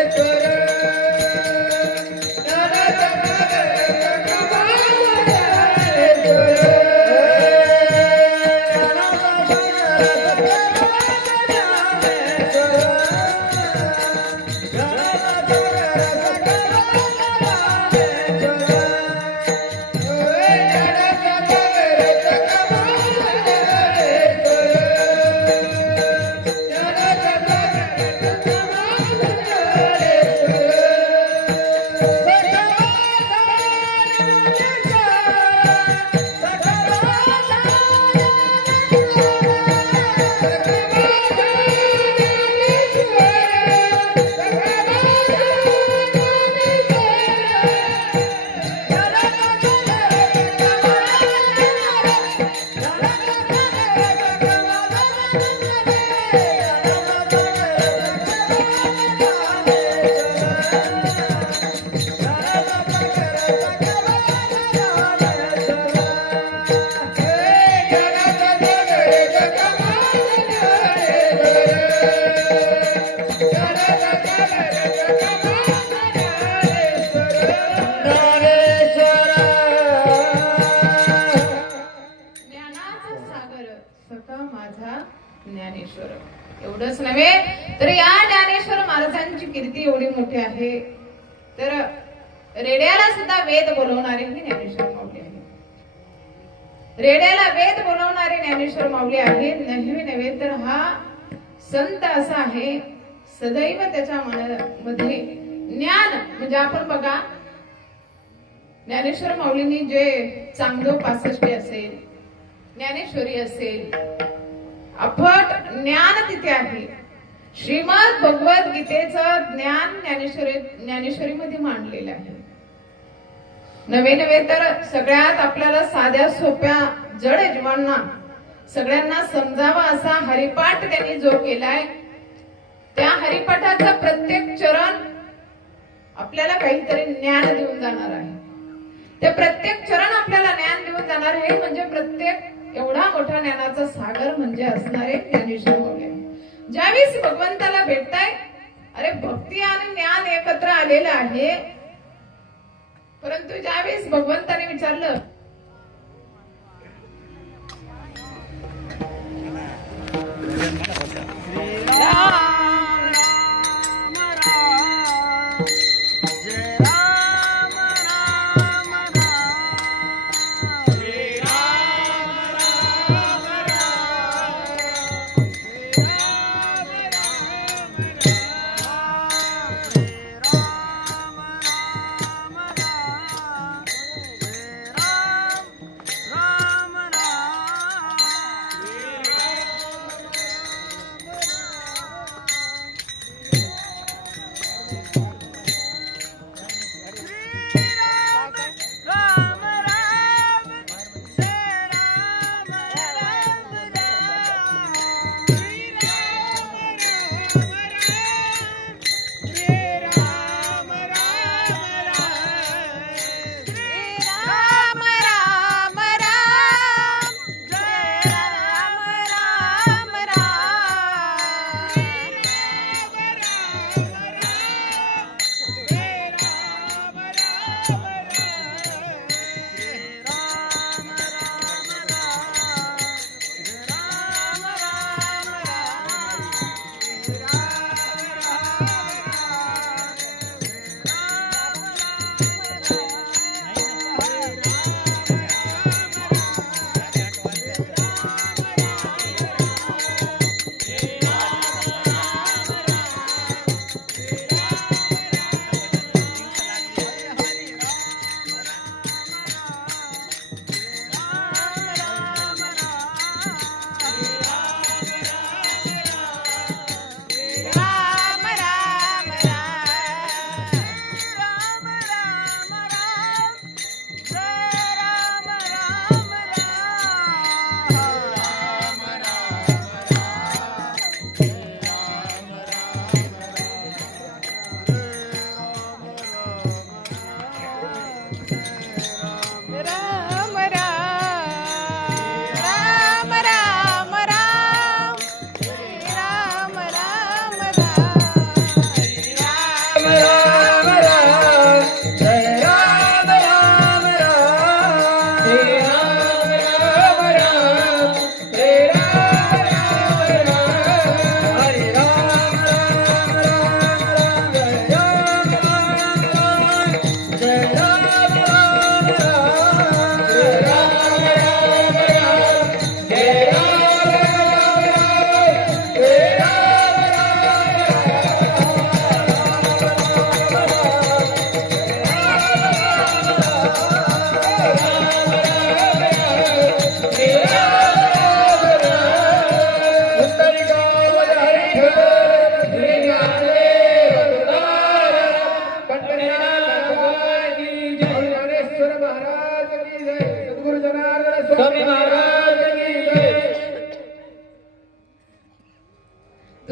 ज्ञानाचा सागर सखा ज्ञानाचा सागर सखा माझा ज्ञानेश्वर. एवढंच नव्हे तर या ज्ञानेश्वर महाराजांची कीर्ती एवढी मोठी आहे तर रेड्याला सुद्धा वेद बोलवणारे ही ज्ञानेश्वर माऊली आहे. रेड्याला वेद बोलवणारे ज्ञानेश्वर माऊली आहे. नव्हे तर हा संत असा आहे सदैव त्याच्या मनामध्ये ज्ञान म्हणजे आपण बघा ज्ञानेश्वर माऊलींनी जे चांगदेव 65 असेल, ज्ञानेश्वरी असेल, अफट ज्ञान तिथे आहे. श्रीमद भगवत गीतेचं ज्ञान ज्ञानेश्वरी मध्ये मांडलेलं आहे. नवे तर सगळ्यात आपल्याला साध्या सोप्या जड जीवांना सगळ्यांना समजावा असा हरिपाठ त्यांनी जो केलाय, त्या हरिपाठाचा प्रत्येक चरण आपल्याला काहीतरी ज्ञान देऊन जाणार आहे. ते प्रत्येक चरण आपल्याला ज्ञान देऊन जाणार आहे. म्हणजे प्रत्येक एवढा मोठा ज्ञानाचा सागर म्हणजे असणारे ज्ञानेश्वर माऊली. ज्यावेळेस भगवंताला भेटताय, अरे भक्ती आणि ज्ञान एकत्र आलेलं आहे. परंतु ज्यावेळेस भगवंताने विचारलं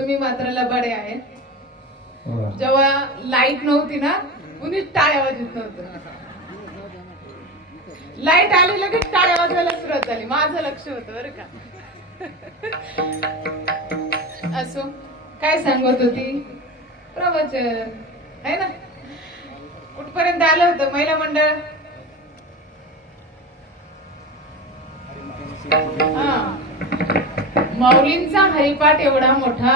तुम्ही मात्र लबाडे आहे. वा. जेव्हा लाईट नव्हती ना कुणीच टाळ्या वाजत नव्हतं. लाईट आली लगेच टाळ्या वाजवायला सुरुवात झाली. माझं लक्ष होतं बरं का. असो काय सांगत होती प्रवचन आहे ना. कुठपर्यंत आलं होतं महिला मंडळ. हा. माऊलींचा हरिपाठ एवढा मोठा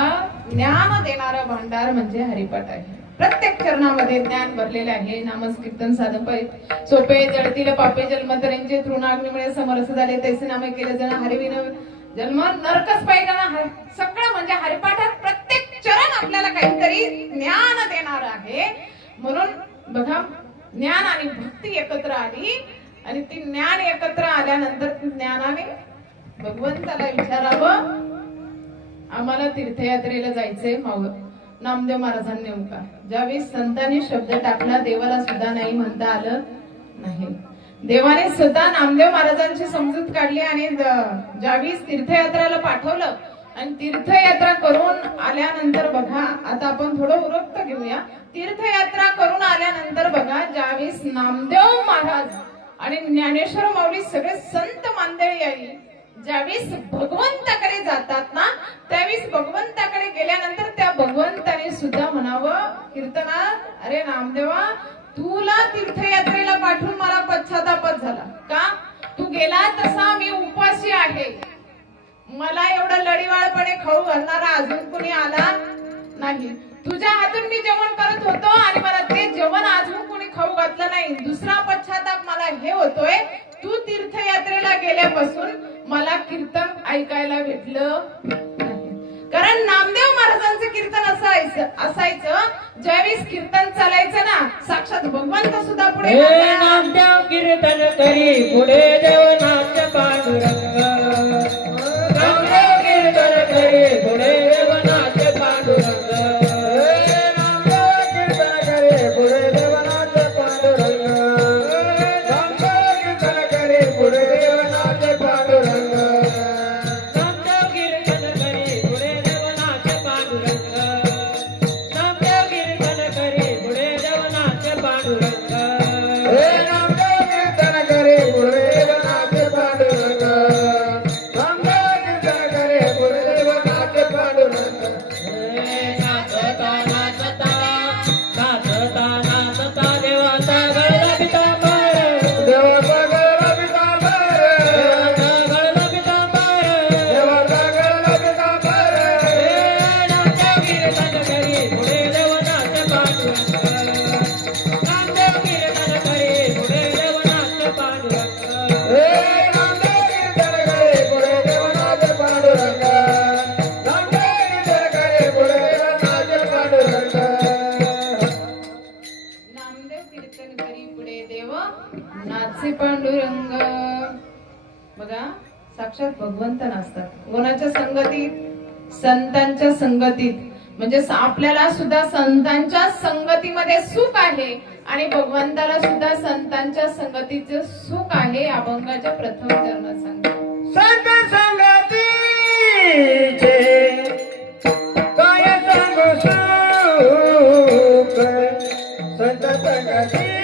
ज्ञान देणारा भांडार म्हणजे हरिपाठ आहे. प्रत्येक चरणामध्ये ज्ञान भरलेले आहे. नामस्कीर्तन साधन पाहिजे सोपे जडतील पापे जन्मतऱ्यांचे तृणाग्निमुळे समरस झाले तैसे नामे केले जण हरिविन जन्म नरकच पाहिजे ना. सगळं म्हणजे हरिपाठात प्रत्येक चरण आपल्याला काहीतरी ज्ञान देणार आहे. म्हणून बघा ज्ञान आणि भक्ती एकत्र आली आणि ती ज्ञान एकत्र आल्यानंतर ज्ञानाने भगवंताला विचारावं आम्हाला तीर्थयात्रेला जायचंय मावळ. नामदेव महाराजांनी नेमका ज्यावेळी संतांनी शब्द टाकला देवाला सुद्धा नाही म्हणता आलं नाही. देवाने सुद्धा नामदेव महाराजांची समजूत काढली आणि ज्यावेळी तीर्थयात्रेला पाठवलं आणि तीर्थयात्रा करून आल्यानंतर बघा आता आपण थोडं उरक्त घेऊया. तीर्थयात्रा करून आल्यानंतर बघा ज्यावेळेस नामदेव महाराज आणि ज्ञानेश्वर माऊली सगळे संत मंडळी आली ज्यावेळेस भगवंताकडे जातात ना त्यावेळेस भगवंताकडे गेल्यानंतर त्या भगवंताने सुद्धा म्हणावं कीर्तनात अरे नामदेवा तुला तीर्थयात्रेला पाठवून मला पश्चातापच झाला का. तू गेला तसा मी उपाशी आहे. मला एवढं लढीवाळपणे खाऊ घालणारा अजून कुणी आला नाही. तुझ्या हातून मी जेवण करत होतो आणि मला ते जेवण अजून कुणी खाऊ घातलं नाही. दुसरा पश्चाताप मला हे होतोय तू तीर्थयात्रेला गेल्यापासून मला कीर्तन ऐकायला भेटलं नाही. कारण नामदेव महाराजांचं कीर्तन असायचं ज्यावेळेस कीर्तन चालायचं ना साक्षात भगवंत सुद्धा पुढे नामदेव कीर्तन करी पुढे देवनाथ पांडुरंग. नामदेव कीर्तन करी पुढे देवनाथ पांडुरंग. पांडुरंग. बघा साक्षात भगवंत नसतात. कोणाच्या संगतीत संतांच्या संगतीत म्हणजे आपल्याला सुद्धा संतांच्या संगतीमध्ये सुख आहे आणि भगवंताला सुद्धा संतांच्या संगतीचे सुख आहे. अभंगाच्या प्रथम चरणात सांगतो संत संगतीचे काय सांगू सुख. संत संगतीचे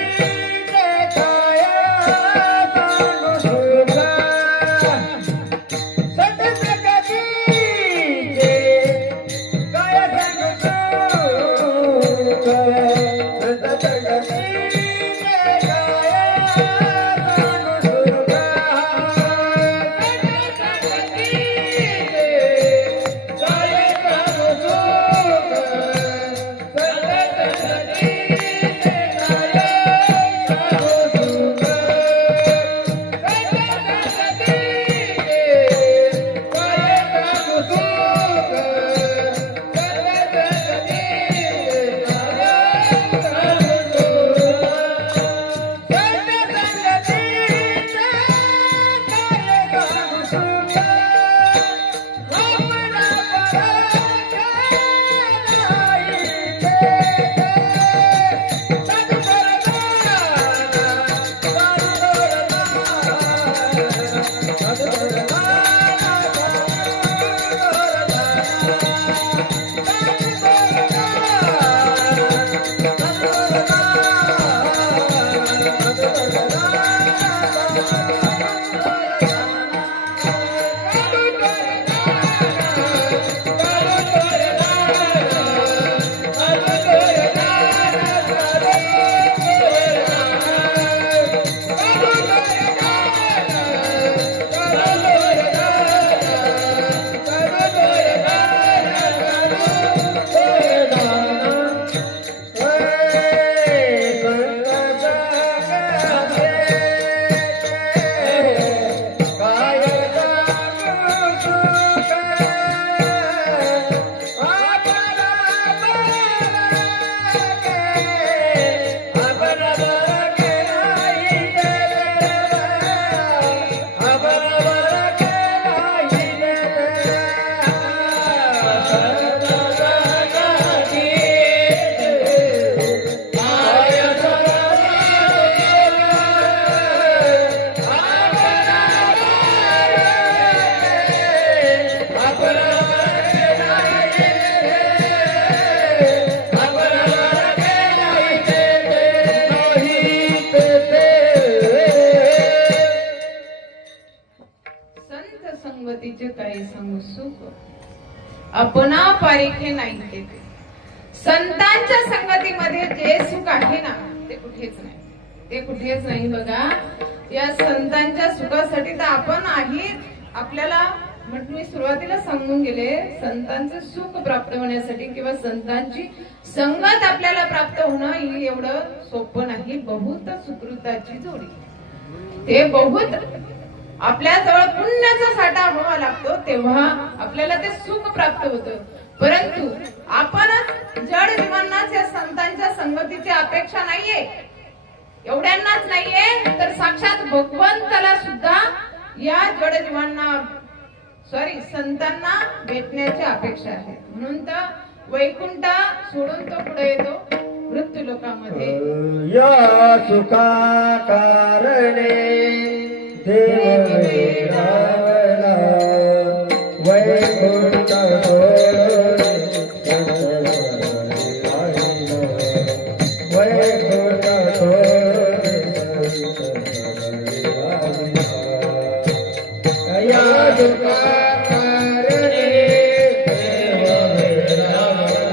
अपना पारिखे नाही ते. संतांच्या संगतीमध्ये जे सुख आहे ना ते कुठेच नाही, ते कुठेच नाही. बघा, या संतांच्या सुखासाठी तर आपण आहे. आपल्याला मी सुरुवातीला सांगून गेले, संतांचं सुख प्राप्त होण्यासाठी किंवा संतांची संगत आपल्याला प्राप्त होणं ही एवढं सोपं नाही. बहुत सुकृताची जोडी, ते बहुत आपल्या जवळ पुण्याचा साठा व्हावा लागतो, तेव्हा आपल्याला ते सुख प्राप्त होतं. परंतु आपण जड जीवनात या संतांच्या संगतीची अपेक्षा नाहीये, एवढ्यांनाच नाहीये तर साक्षात भगवंताला सुद्धा या जड जीवांना संतांना भेटण्याची अपेक्षा आहे. म्हणून तर वैकुंठ सोडून तो पुढे येतो मृत्यू लोकांमध्ये. या सुखा कारणे देव वेडावला, वैकुंठ वैकुंठ या सुखा कारणे देव वेडावला,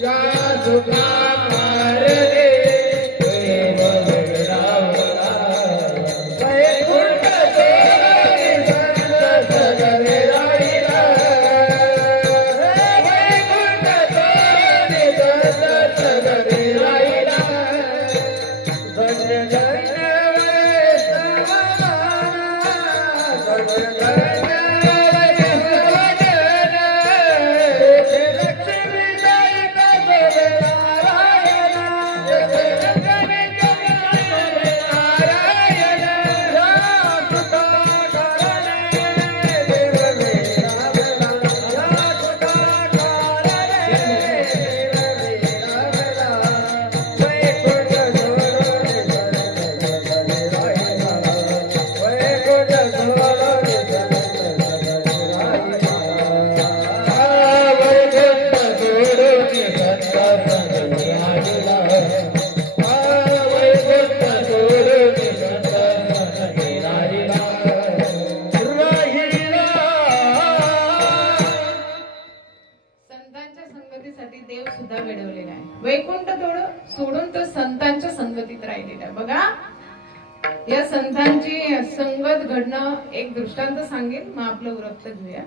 या सुखा कारणे देव वेडावला, वैकुंठ सोडून संत सगळे राहिला, वैकुंठ सोडून संत सगळे राहिला. धन्य धन्य देव सुद्धा घडवलेला आहे. वैकुंठ सोडून तो संतांच्या संगतीत राहिलेला. बघा, या संतांची संगत घडणं एक दृष्टांत सांगेन, मग आपलं उरकत घेऊया.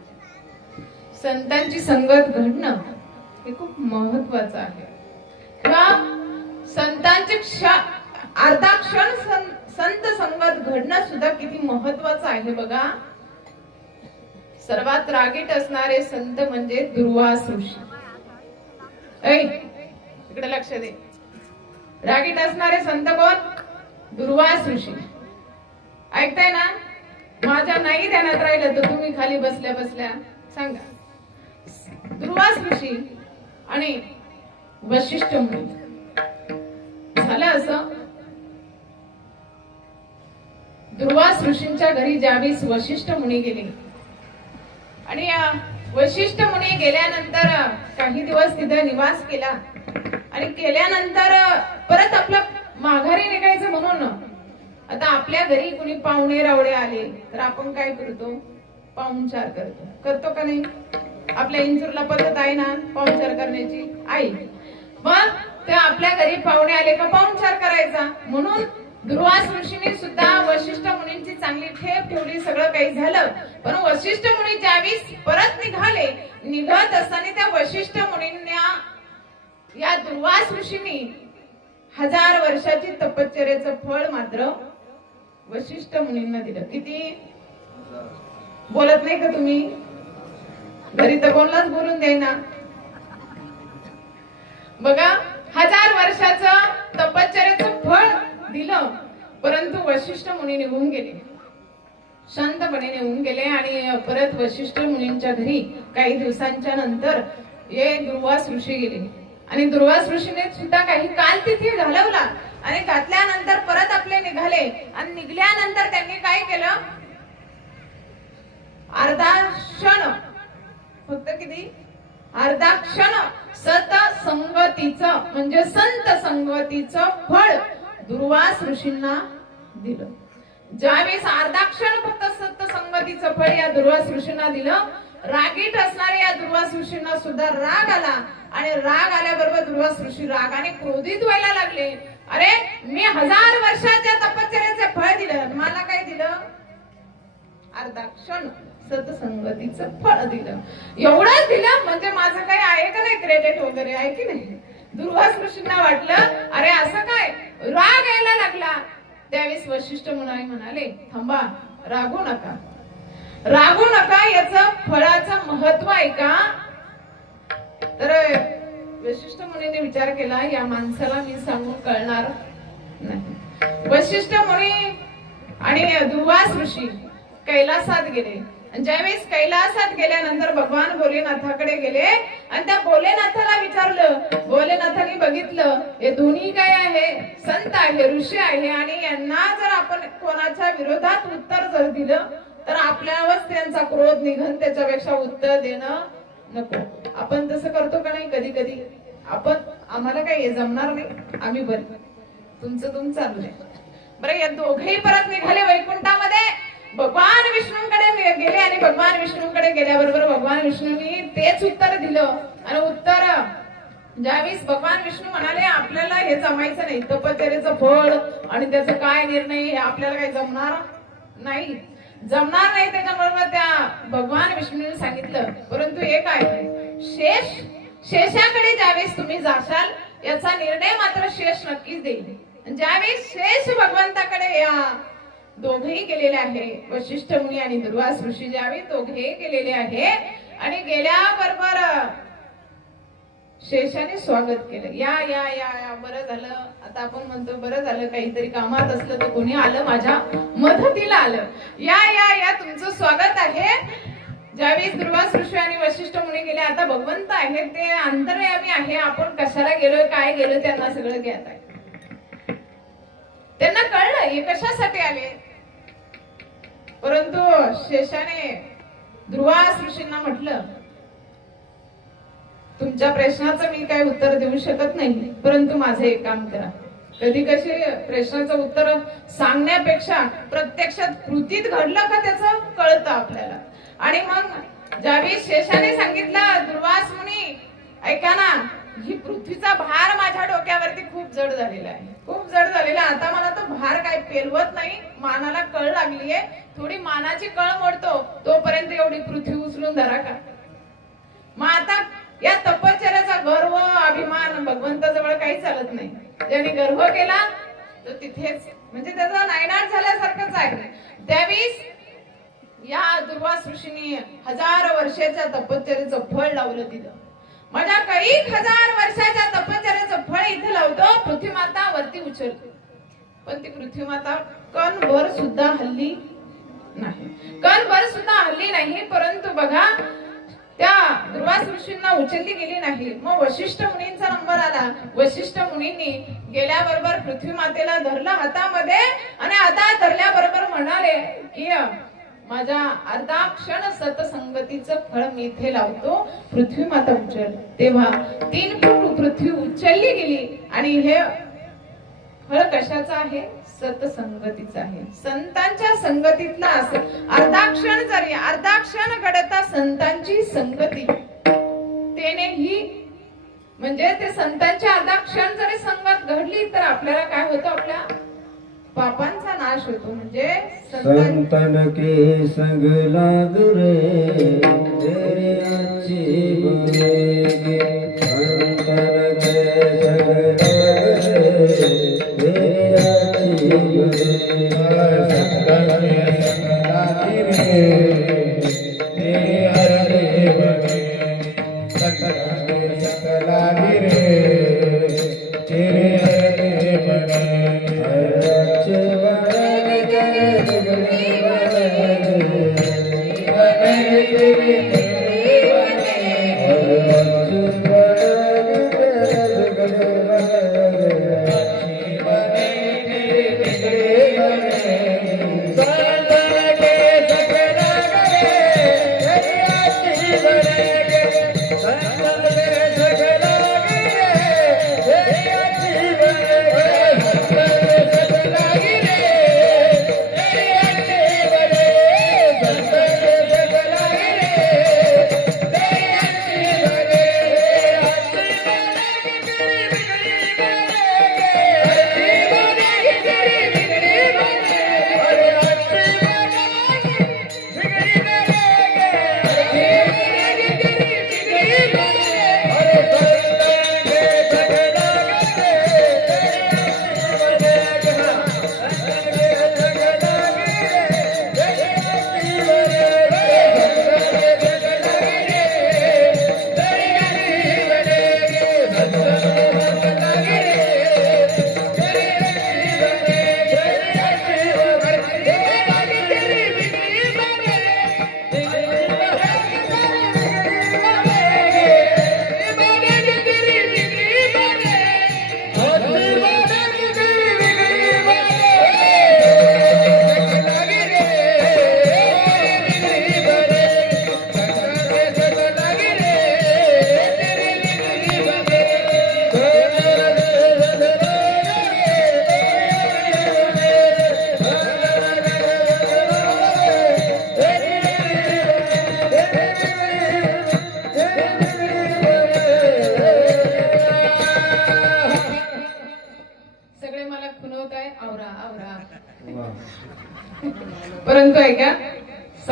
संतांची संगत घडणं हे खूप महत्वाचं आहे. किंवा संतांचे अर्धा क्षण संत संगत घडणं सुद्धा किती महत्वाचं आहे. बघा, सर्वात रागीट असणारे संत म्हणजे दुर्वास ऋषी. इकडे लक्ष दे. रागीट असणारे संत कोण? दुर्वास ऋषी. ऐकताय ना? माझ्या नाही ध्यानात राहिलं तर तुम्ही खाली बसल्या बसल्या सांगा. दुर्वास ऋषी आणि वशिष्ठ मुनी. झालं असं, दुर्वास ऋषींच्या घरी ज्यावेळेस वशिष्ठ मुनी गेले आणि वशिष्ठ मुनी गेल्यानंतर काही दिवस तिथे निवास केला आणि केल्यानंतर परत आपलं माघारी निघायचं म्हणून आता आपल्या घरी कुणी पाहुणे रावळे आले तर आपण काय करतो? पाहुणचार करतो का नाही? आपल्या इंचूरला पद्धत आहे ना पाहुणचार करण्याची, आई. मग ते आपल्या घरी पाहुणे आले का पाहुणचार करायचा. म्हणून दुर्वास ऋषींनी सुद्धा वशिष्ठ मुनींची चांगली ठेप ठेवली, सगळं काही झालं. पण वशिष्ठ मुनी ज्यावेळेस परत निघत असताना त्या वशिष्ठ मुनींना या दुर्वास ऋषींनी 1000 वर्षाची तपश्चर्याचं फळ मात्र वशिष्ठ मुनींना दिलं. किती? बोलत नाही का तुम्ही? घरी तर कोणालाच बोलून देईना. बघा, 1000 वर्षाचं तपश्चर्याचं फळ दिलं, परंतु वशिष्ठ मुनी निघून गेले, शांतपणे निघून गेले. आणि परत वशिष्ठ मुनींच्या घरी काही दिवसांच्या नंतर हे दुर्वास ऋषी गेले आणि दुर्वास ऋषीने सुद्धा काही काल तिथे घालवला आणि घातल्यानंतर परत आपले निघाले. आणि निघाल्यानंतर त्यांनी काय केलं? अर्धा क्षण, फक्त किती? अर्धा क्षण सत संगतीचं म्हणजे संत संगतीचं फळ दुर्वास ऋषींना दिलं. ज्यावेळेस अर्धा क्षण फक्त सत संगत संगतीचं फळ या दुर्वास ऋषींना दिलं. रागीट असणाऱ्या या दुर्वास ऋषींना सुद्धा राग आला आणि राग आल्याबरोबर दुर्वास ऋषी रागाने क्रोधित व्हायला लागले. अरे मी 1000 वर्षाच्या तपश्चर्याचे फळ दिलं, मला काय दिलं? अर्धा क्षण सत्संगतीचं फळ दिलं. एवढंच दिलं म्हणजे माझं काही आहे का नाही क्रेडिट वगैरे, आहे की नाही? दुर्वास ऋषींना वाटलं अरे असं काय, राग यायला लागला. त्यावेळेस वशिष्ठ मुनी म्हणाले थांबा, रागू नका, रागू नका, याचं फळाचं महत्व आहे का? तर वशिष्ठ मुनीने विचार केला या माणसाला मी सांगून कळणार नाही. वशिष्ठ मुनी आणि दुर्वास ऋषी कैलासात गेले. ज्यावेळेस कैलासात गेल्यानंतर भगवान भोलेनाथाकडे गेले आणि त्या भोलेनाथाला विचारलं. भोलेनाथाने बघितलं हे दोन्ही काय आहे, संत आहे, ऋषी आहे आणि यांना जर आपण कोणाच्या विरोधात उत्तर जर दिलं तर आपल्यावरच त्यांचा क्रोध निघन, त्याच्यापेक्षा उत्तर देणं नको. आपण तसं करतो का नाही कधी कधी? आपण आम्हाला काय हे जमणार नाही, आम्ही बरं, तुमचं चालू आहे बरं. या दोघेही परत निघाले वैकुंठामध्ये. भगवान विष्णूंकडे गेले आणि भगवान विष्णूंकडे गेल्याबरोबर भगवान विष्णूंनी तेच उत्तर दिलं. आणि उत्तर ज्यावेळेस भगवान विष्णू म्हणाले आपल्याला हे जमायचं नाही, तपश्चर्याचं फळ आणि त्याचा काय निर्णय हे आपल्याला काही जमणार नाही, जमणार नाही. त्याच्याबरोबर त्या भगवान विष्णूने सांगितलं परंतु एक आहे, शेषाकडे ज्यावेळेस तुम्ही जाशाल याचा निर्णय मात्र शेष नक्कीच देईल. ज्यावेळेस शेष भगवंताकडे या दोघेही गेलेले आहे, वशिष्ठ मुनी आणि दुर्वास ऋषी ज्यावेळी दोघेही गेलेले आहे आणि गेल्याबरोबर शेषाने स्वागत केलं. या या या या बरं झालं. आता आपण म्हणतो बरं झालं, काहीतरी कामात असलं तर कोणी आलं माझ्या मदतीला आलं. या या या तुमचं स्वागत आहे. ज्यावेळी दुर्वास ऋषी आणि वशिष्ठ मुनी गेले, आता भगवंत आहे ते अंतर्यामी आहे, आपण कशाला गेलोय काय गेलो त्यांना सगळं ज्ञात आहे. त्यांना कळलं हे कशासाठी आले. परंतु शेषाने दुर्वास ऋषींना म्हटलं तुमच्या प्रश्नाचं मी काही उत्तर देऊ शकत नाही, परंतु माझं एक काम करा. कधी कशी प्रश्नाचं उत्तर सांगण्यापेक्षा प्रत्यक्षात कृतीत घडलं का त्याचं कळतं आपल्याला. आणि मग ज्यावेळी शेषाने सांगितलं दुर्वास मुनी ऐका ना, ही पृथ्वीचा भार माझ्या डोक्यावरती खूप जड झालेला आहे, खूप जड झालेला. आता मला तो भार काय पेलवत नाही, मानाला कळ लागलीये, थोडी मानाची कळ मोडतो तोपर्यंत एवढी पृथ्वी उचलून धरा का. मग आता या तपश्चर्याचा गर्व अभिमान भगवंताजवळ काही चालत नाही. ज्याने गर्व केला तो तिथेच म्हणजे त्याचा नायनाट झाल्यासारखंच आहे. त्यावेळेस या दुर्वास ऋषींनी 1000 वर्षाच्या तपश्चर्याचं फळ लावलं तिथं. माझ्या काही 1000 वर्षाच्या तपश्चर्याचं फळ इथे लावतो, पृथ्वी माता वरती उचलते. पण ती पृथ्वी माता कणभर सुद्धा हल्ली नाही, कणभर सुद्धा हल्ली नाही. परंतु बघा त्या दुर्वास ऋषींना उचलली गेली नाही. मग वशिष्ठ मुनींचा नंबर आला. वशिष्ठ मुनींनी गेल्याबरोबर पृथ्वी मातेला धरलं हातामध्ये आणि हातात धरल्याबरोबर म्हणाले की माझ्या अर्धा क्षण सतसंगतीचं फळ मी इथे लावतो, पृथ्वी माता उचल. तेव्हा 3 फूट पृथ्वी उचलली गेली आणि हे फळ कशाचं आहे? सतसंगतीचं आहे. संतांच्या संगतीतला असं अर्धा क्षण घडता संतांची संगती तेने ही म्हणजे ते संतांच्या अर्धा क्षण जरी संगत घडली तर आपल्याला काय होतं, आपल्या पापांचा नाश होतो. म्हणजे संतन के संग लाग रे तेरी अच्छी बनेगी, संतन के संग लाग रे तेरी अच्छी बनेगी, संतन के संग लाग रे तेरी अच्छी बनेगी, संतन के संग लाग रे तेरी अच्छी बनेगी.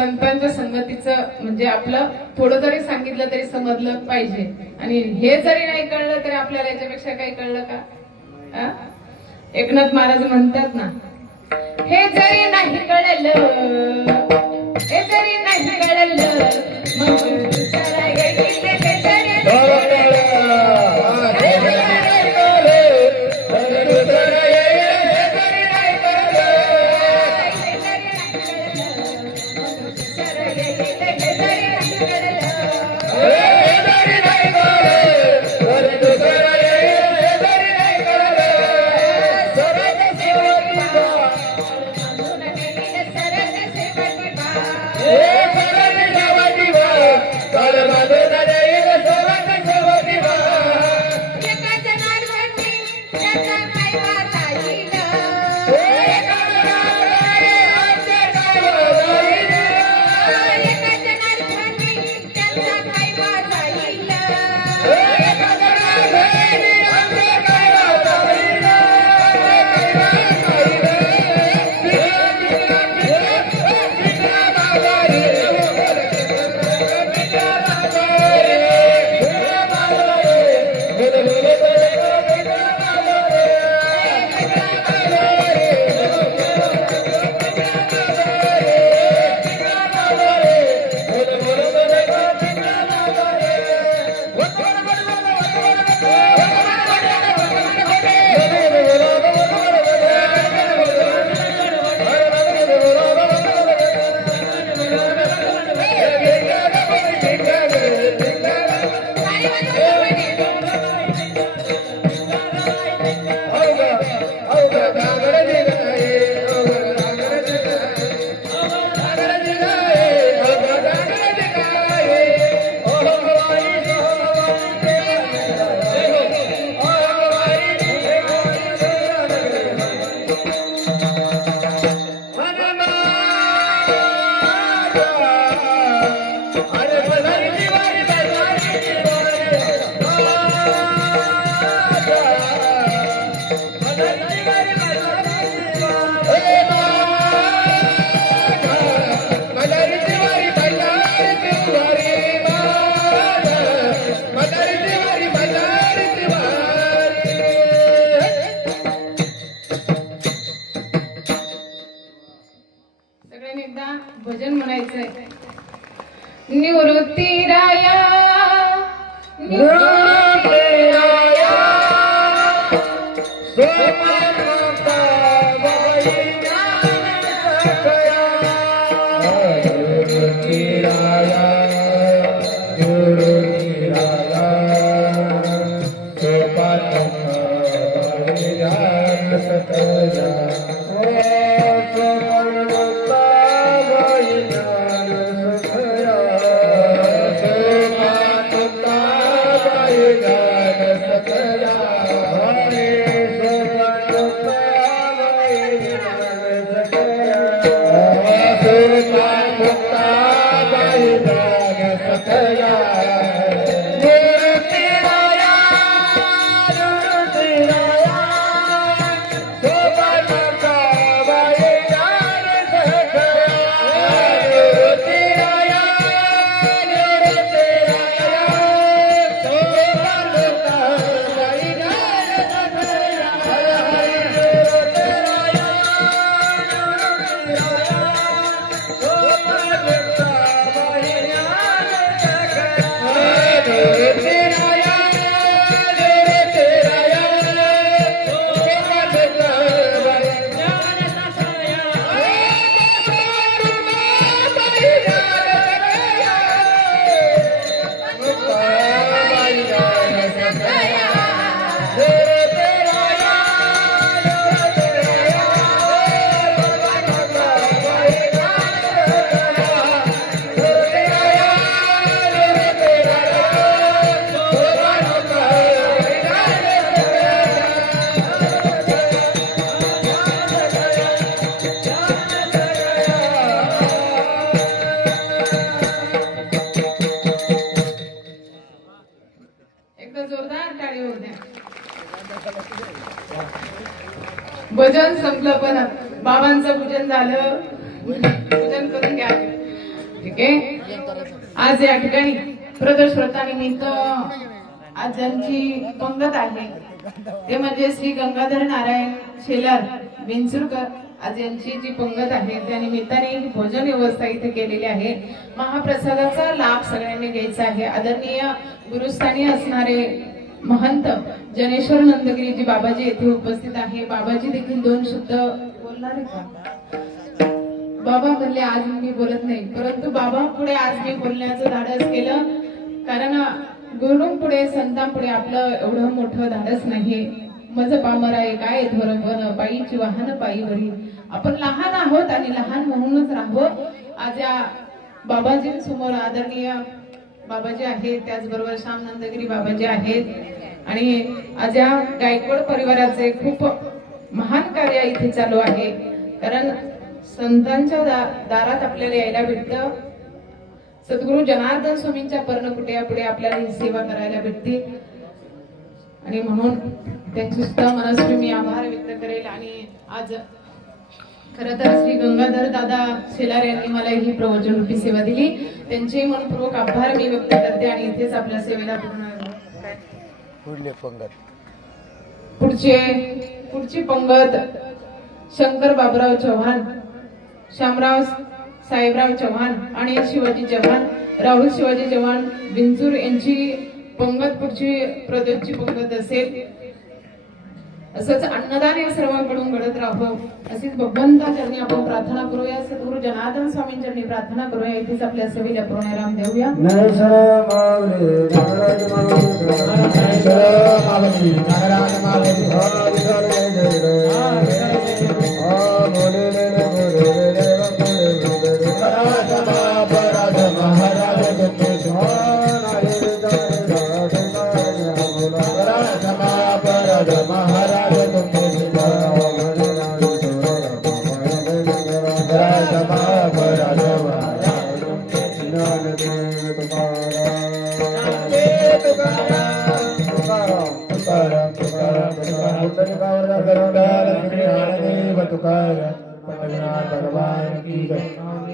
संतांच्या संगतीचं म्हणजे आपलं थोडं जरी सांगितलं तरी समजलं पाहिजे. आणि हे जरी नाही कळलं तरी आपल्याला याच्यापेक्षा काही कळलं का? आ? एकनाथ महाराज म्हणतात ना, हे जरी नाही कळलं, हे जरी नाही कळलं, मग दुसरा येईल हे जरी सगळ्यांनी एकदा भजन म्हणायचंय. निवृत्ती राया, निवृत्ती राया, भजन संपलं पण बाबांचं पूजन झालं. पूजन करून घ्या. ठीक आहे. आज या ठिकाणी प्रदोष व्रतानिमित्त आज ज्यांची पंगत आहे ते म्हणजे श्री गंगाधर नारायण शेलार विंचुरकर. आज यांची जी पंगत आहे त्या निमित्ताने ही भोजन व्यवस्था इथे केलेली आहे. महाप्रसादाचा लाभ सगळ्यांनी घ्यायचा आहे. आदरणीय गुरुस्थानी असणारे महंत जनेश्वर नंदगिरीजी बाबाजी येथे उपस्थित आहे. बाबाजी देखील 2 शब्द बोलणार आहे का? बाबा म्हणले आज मी बोलत नाही, परंतु बाबा पुढे आज मी बोलण्याचं धाडस केलं, कारण गुरुंपुढे संतांपुढे आपलं एवढं मोठं धाडस नाही. मज पामरा आहे काय धोरपण पायीची वाहन पायीवरी. आपण लहान आहोत आणि लहान म्हणूनच राहावं. आज या बाबाजींसमोर आदरणीय बाबाजी आहेत, त्याचबरोबर श्याम नंदगिरी बाबाजी आहेत आणि आज या गायकवाड परिवाराचे खूप महान कार्य इथे चालू आहे. कारण संतांच्या दारात आपल्याला यायला भेटतं. सद्गुरु जनार्दन स्वामींच्या पर्णकुट्यापुढे आपल्याला ही सेवा करायला भेटते आणि म्हणून त्यांची सुद्धा मनस्वी मी आभार व्यक्त करेल. आणि आज खरं तर श्री गंगाधर दादा शेलार यांनी मला ही प्रवचन रूपी सेवा दिली, त्यांचे मनपूर्वक आभार मी व्यक्त करते आणि इथेच आपल्या सेवेला पुढची पंगत शंकर बाबुराव चव्हाण, श्यामराव साहेबराव चव्हाण आणि शिवाजी चव्हाण, राहुल शिवाजी चव्हाण विंचूर यांची पंगत पुढची प्रदेशची पंगत असेल. असंच अन्नदान या सर्वांकडून घडत राहो अशीच भगवंताचरणी आपण प्रार्थना करूया. सद्गुरु जनार्दन स्वामींचरणी प्रार्थना करूया. इथेच आपल्या सेवेला पूर्णाराम देऊया. भगवान की जय,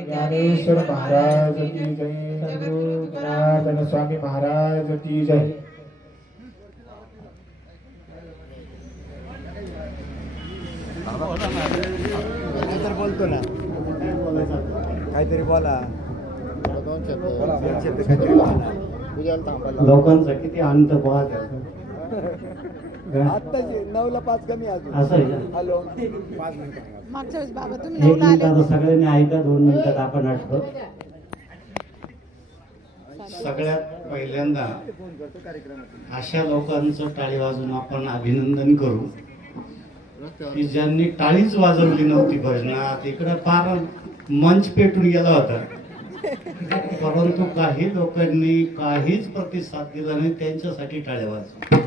ज्ञानेश्वर महाराज की जय, सद्गुरु जनार्दन स्वामी महाराज की जय. बोलतो ना काहीतरी बोला. लोकांचा किती अंत पाहत आता 9ला 5 कमी अजून. असं आहे का? हॅलो मागच्या वेळेस बाबा तुम्ही एक मिनिट आता सगळ्यांनी ऐका, 2 मिनिटात आपण आठवतो. सगळ्यात पहिल्यांदा अशा लोकांचं टाळी वाजून आपण अभिनंदन करू की ज्यांनी टाळीच वाजवली नव्हती भजनात. इकडे फार मंच पेटून गेला होता, परंतु काही लोकांनी काहीच प्रतिसाद दिला नाही. त्यांच्यासाठी टाळ्या वाजव.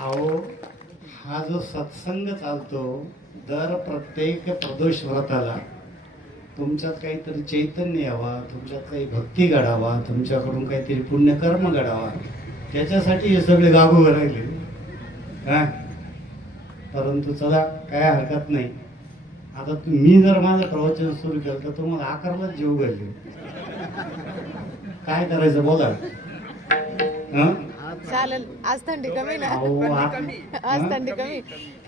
अहो, हा जो सत्संग चालतो दर प्रत्येक प्रदोष व्रताला, तुमच्यात काहीतरी चैतन्य यावा, तुमच्यात काही भक्ती घडावा, तुमच्याकडून काहीतरी पुण्यकर्म घडावा, त्याच्यासाठी हे सगळे गाभू राहिले. परंतु चला, काय हरकत नाही. आता मी जर माझं प्रवचन सुरू केलं तर तुम्हाला आकारलाच जीव घालले. काय करायचं बोला. चालेल. आज थंडी कमी ना? आज थंडी कमी.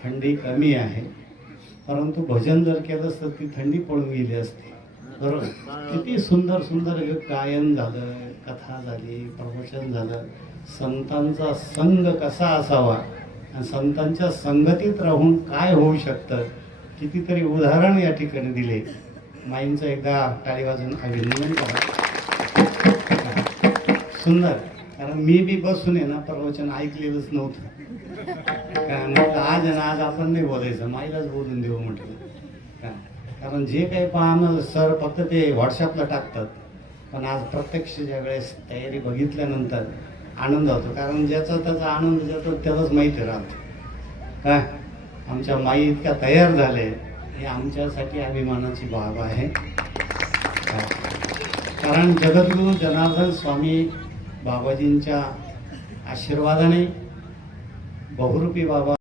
थंडी कमी आहे, परंतु भजन जर केलं तर ती थंडी पळून गेली असते. बरोबर. किती सुंदर सुंदर गायन झालं, कथा झाली, प्रवचन झालं. संतांचा संग कसा असावा आणि संतांच्या संगतीत राहून काय होऊ शकतं, कितीतरी उदाहरण या ठिकाणी दिले. माईंचं एकदा टाळी वाजून अभिनंदन करा. सुंदर. कारण मी बी बसून आहे ना प्रवचन ऐकलेलंच नव्हतं. आज ना आज आपण नाही बोलायचं, माईलाच बोलून देऊ म्हटलं. कारण जे काही पाहणं सर फक्त ते व्हॉट्सअपला टाकतात, पण आज प्रत्यक्ष ज्या वेळेस तयारी बघितल्यानंतर आनंद होतो. कारण ज्याचा त्याचा आनंद जातो त्यालाच माहिती राहतो. काय आमच्या माई इतक्या तयार झाले हे आमच्यासाठी अभिमानाची बाब आहे. कारण जगद्गुरु जनार्दन स्वामी बाबाजींच्या आशीर्वादाने बहुरूपी बाबा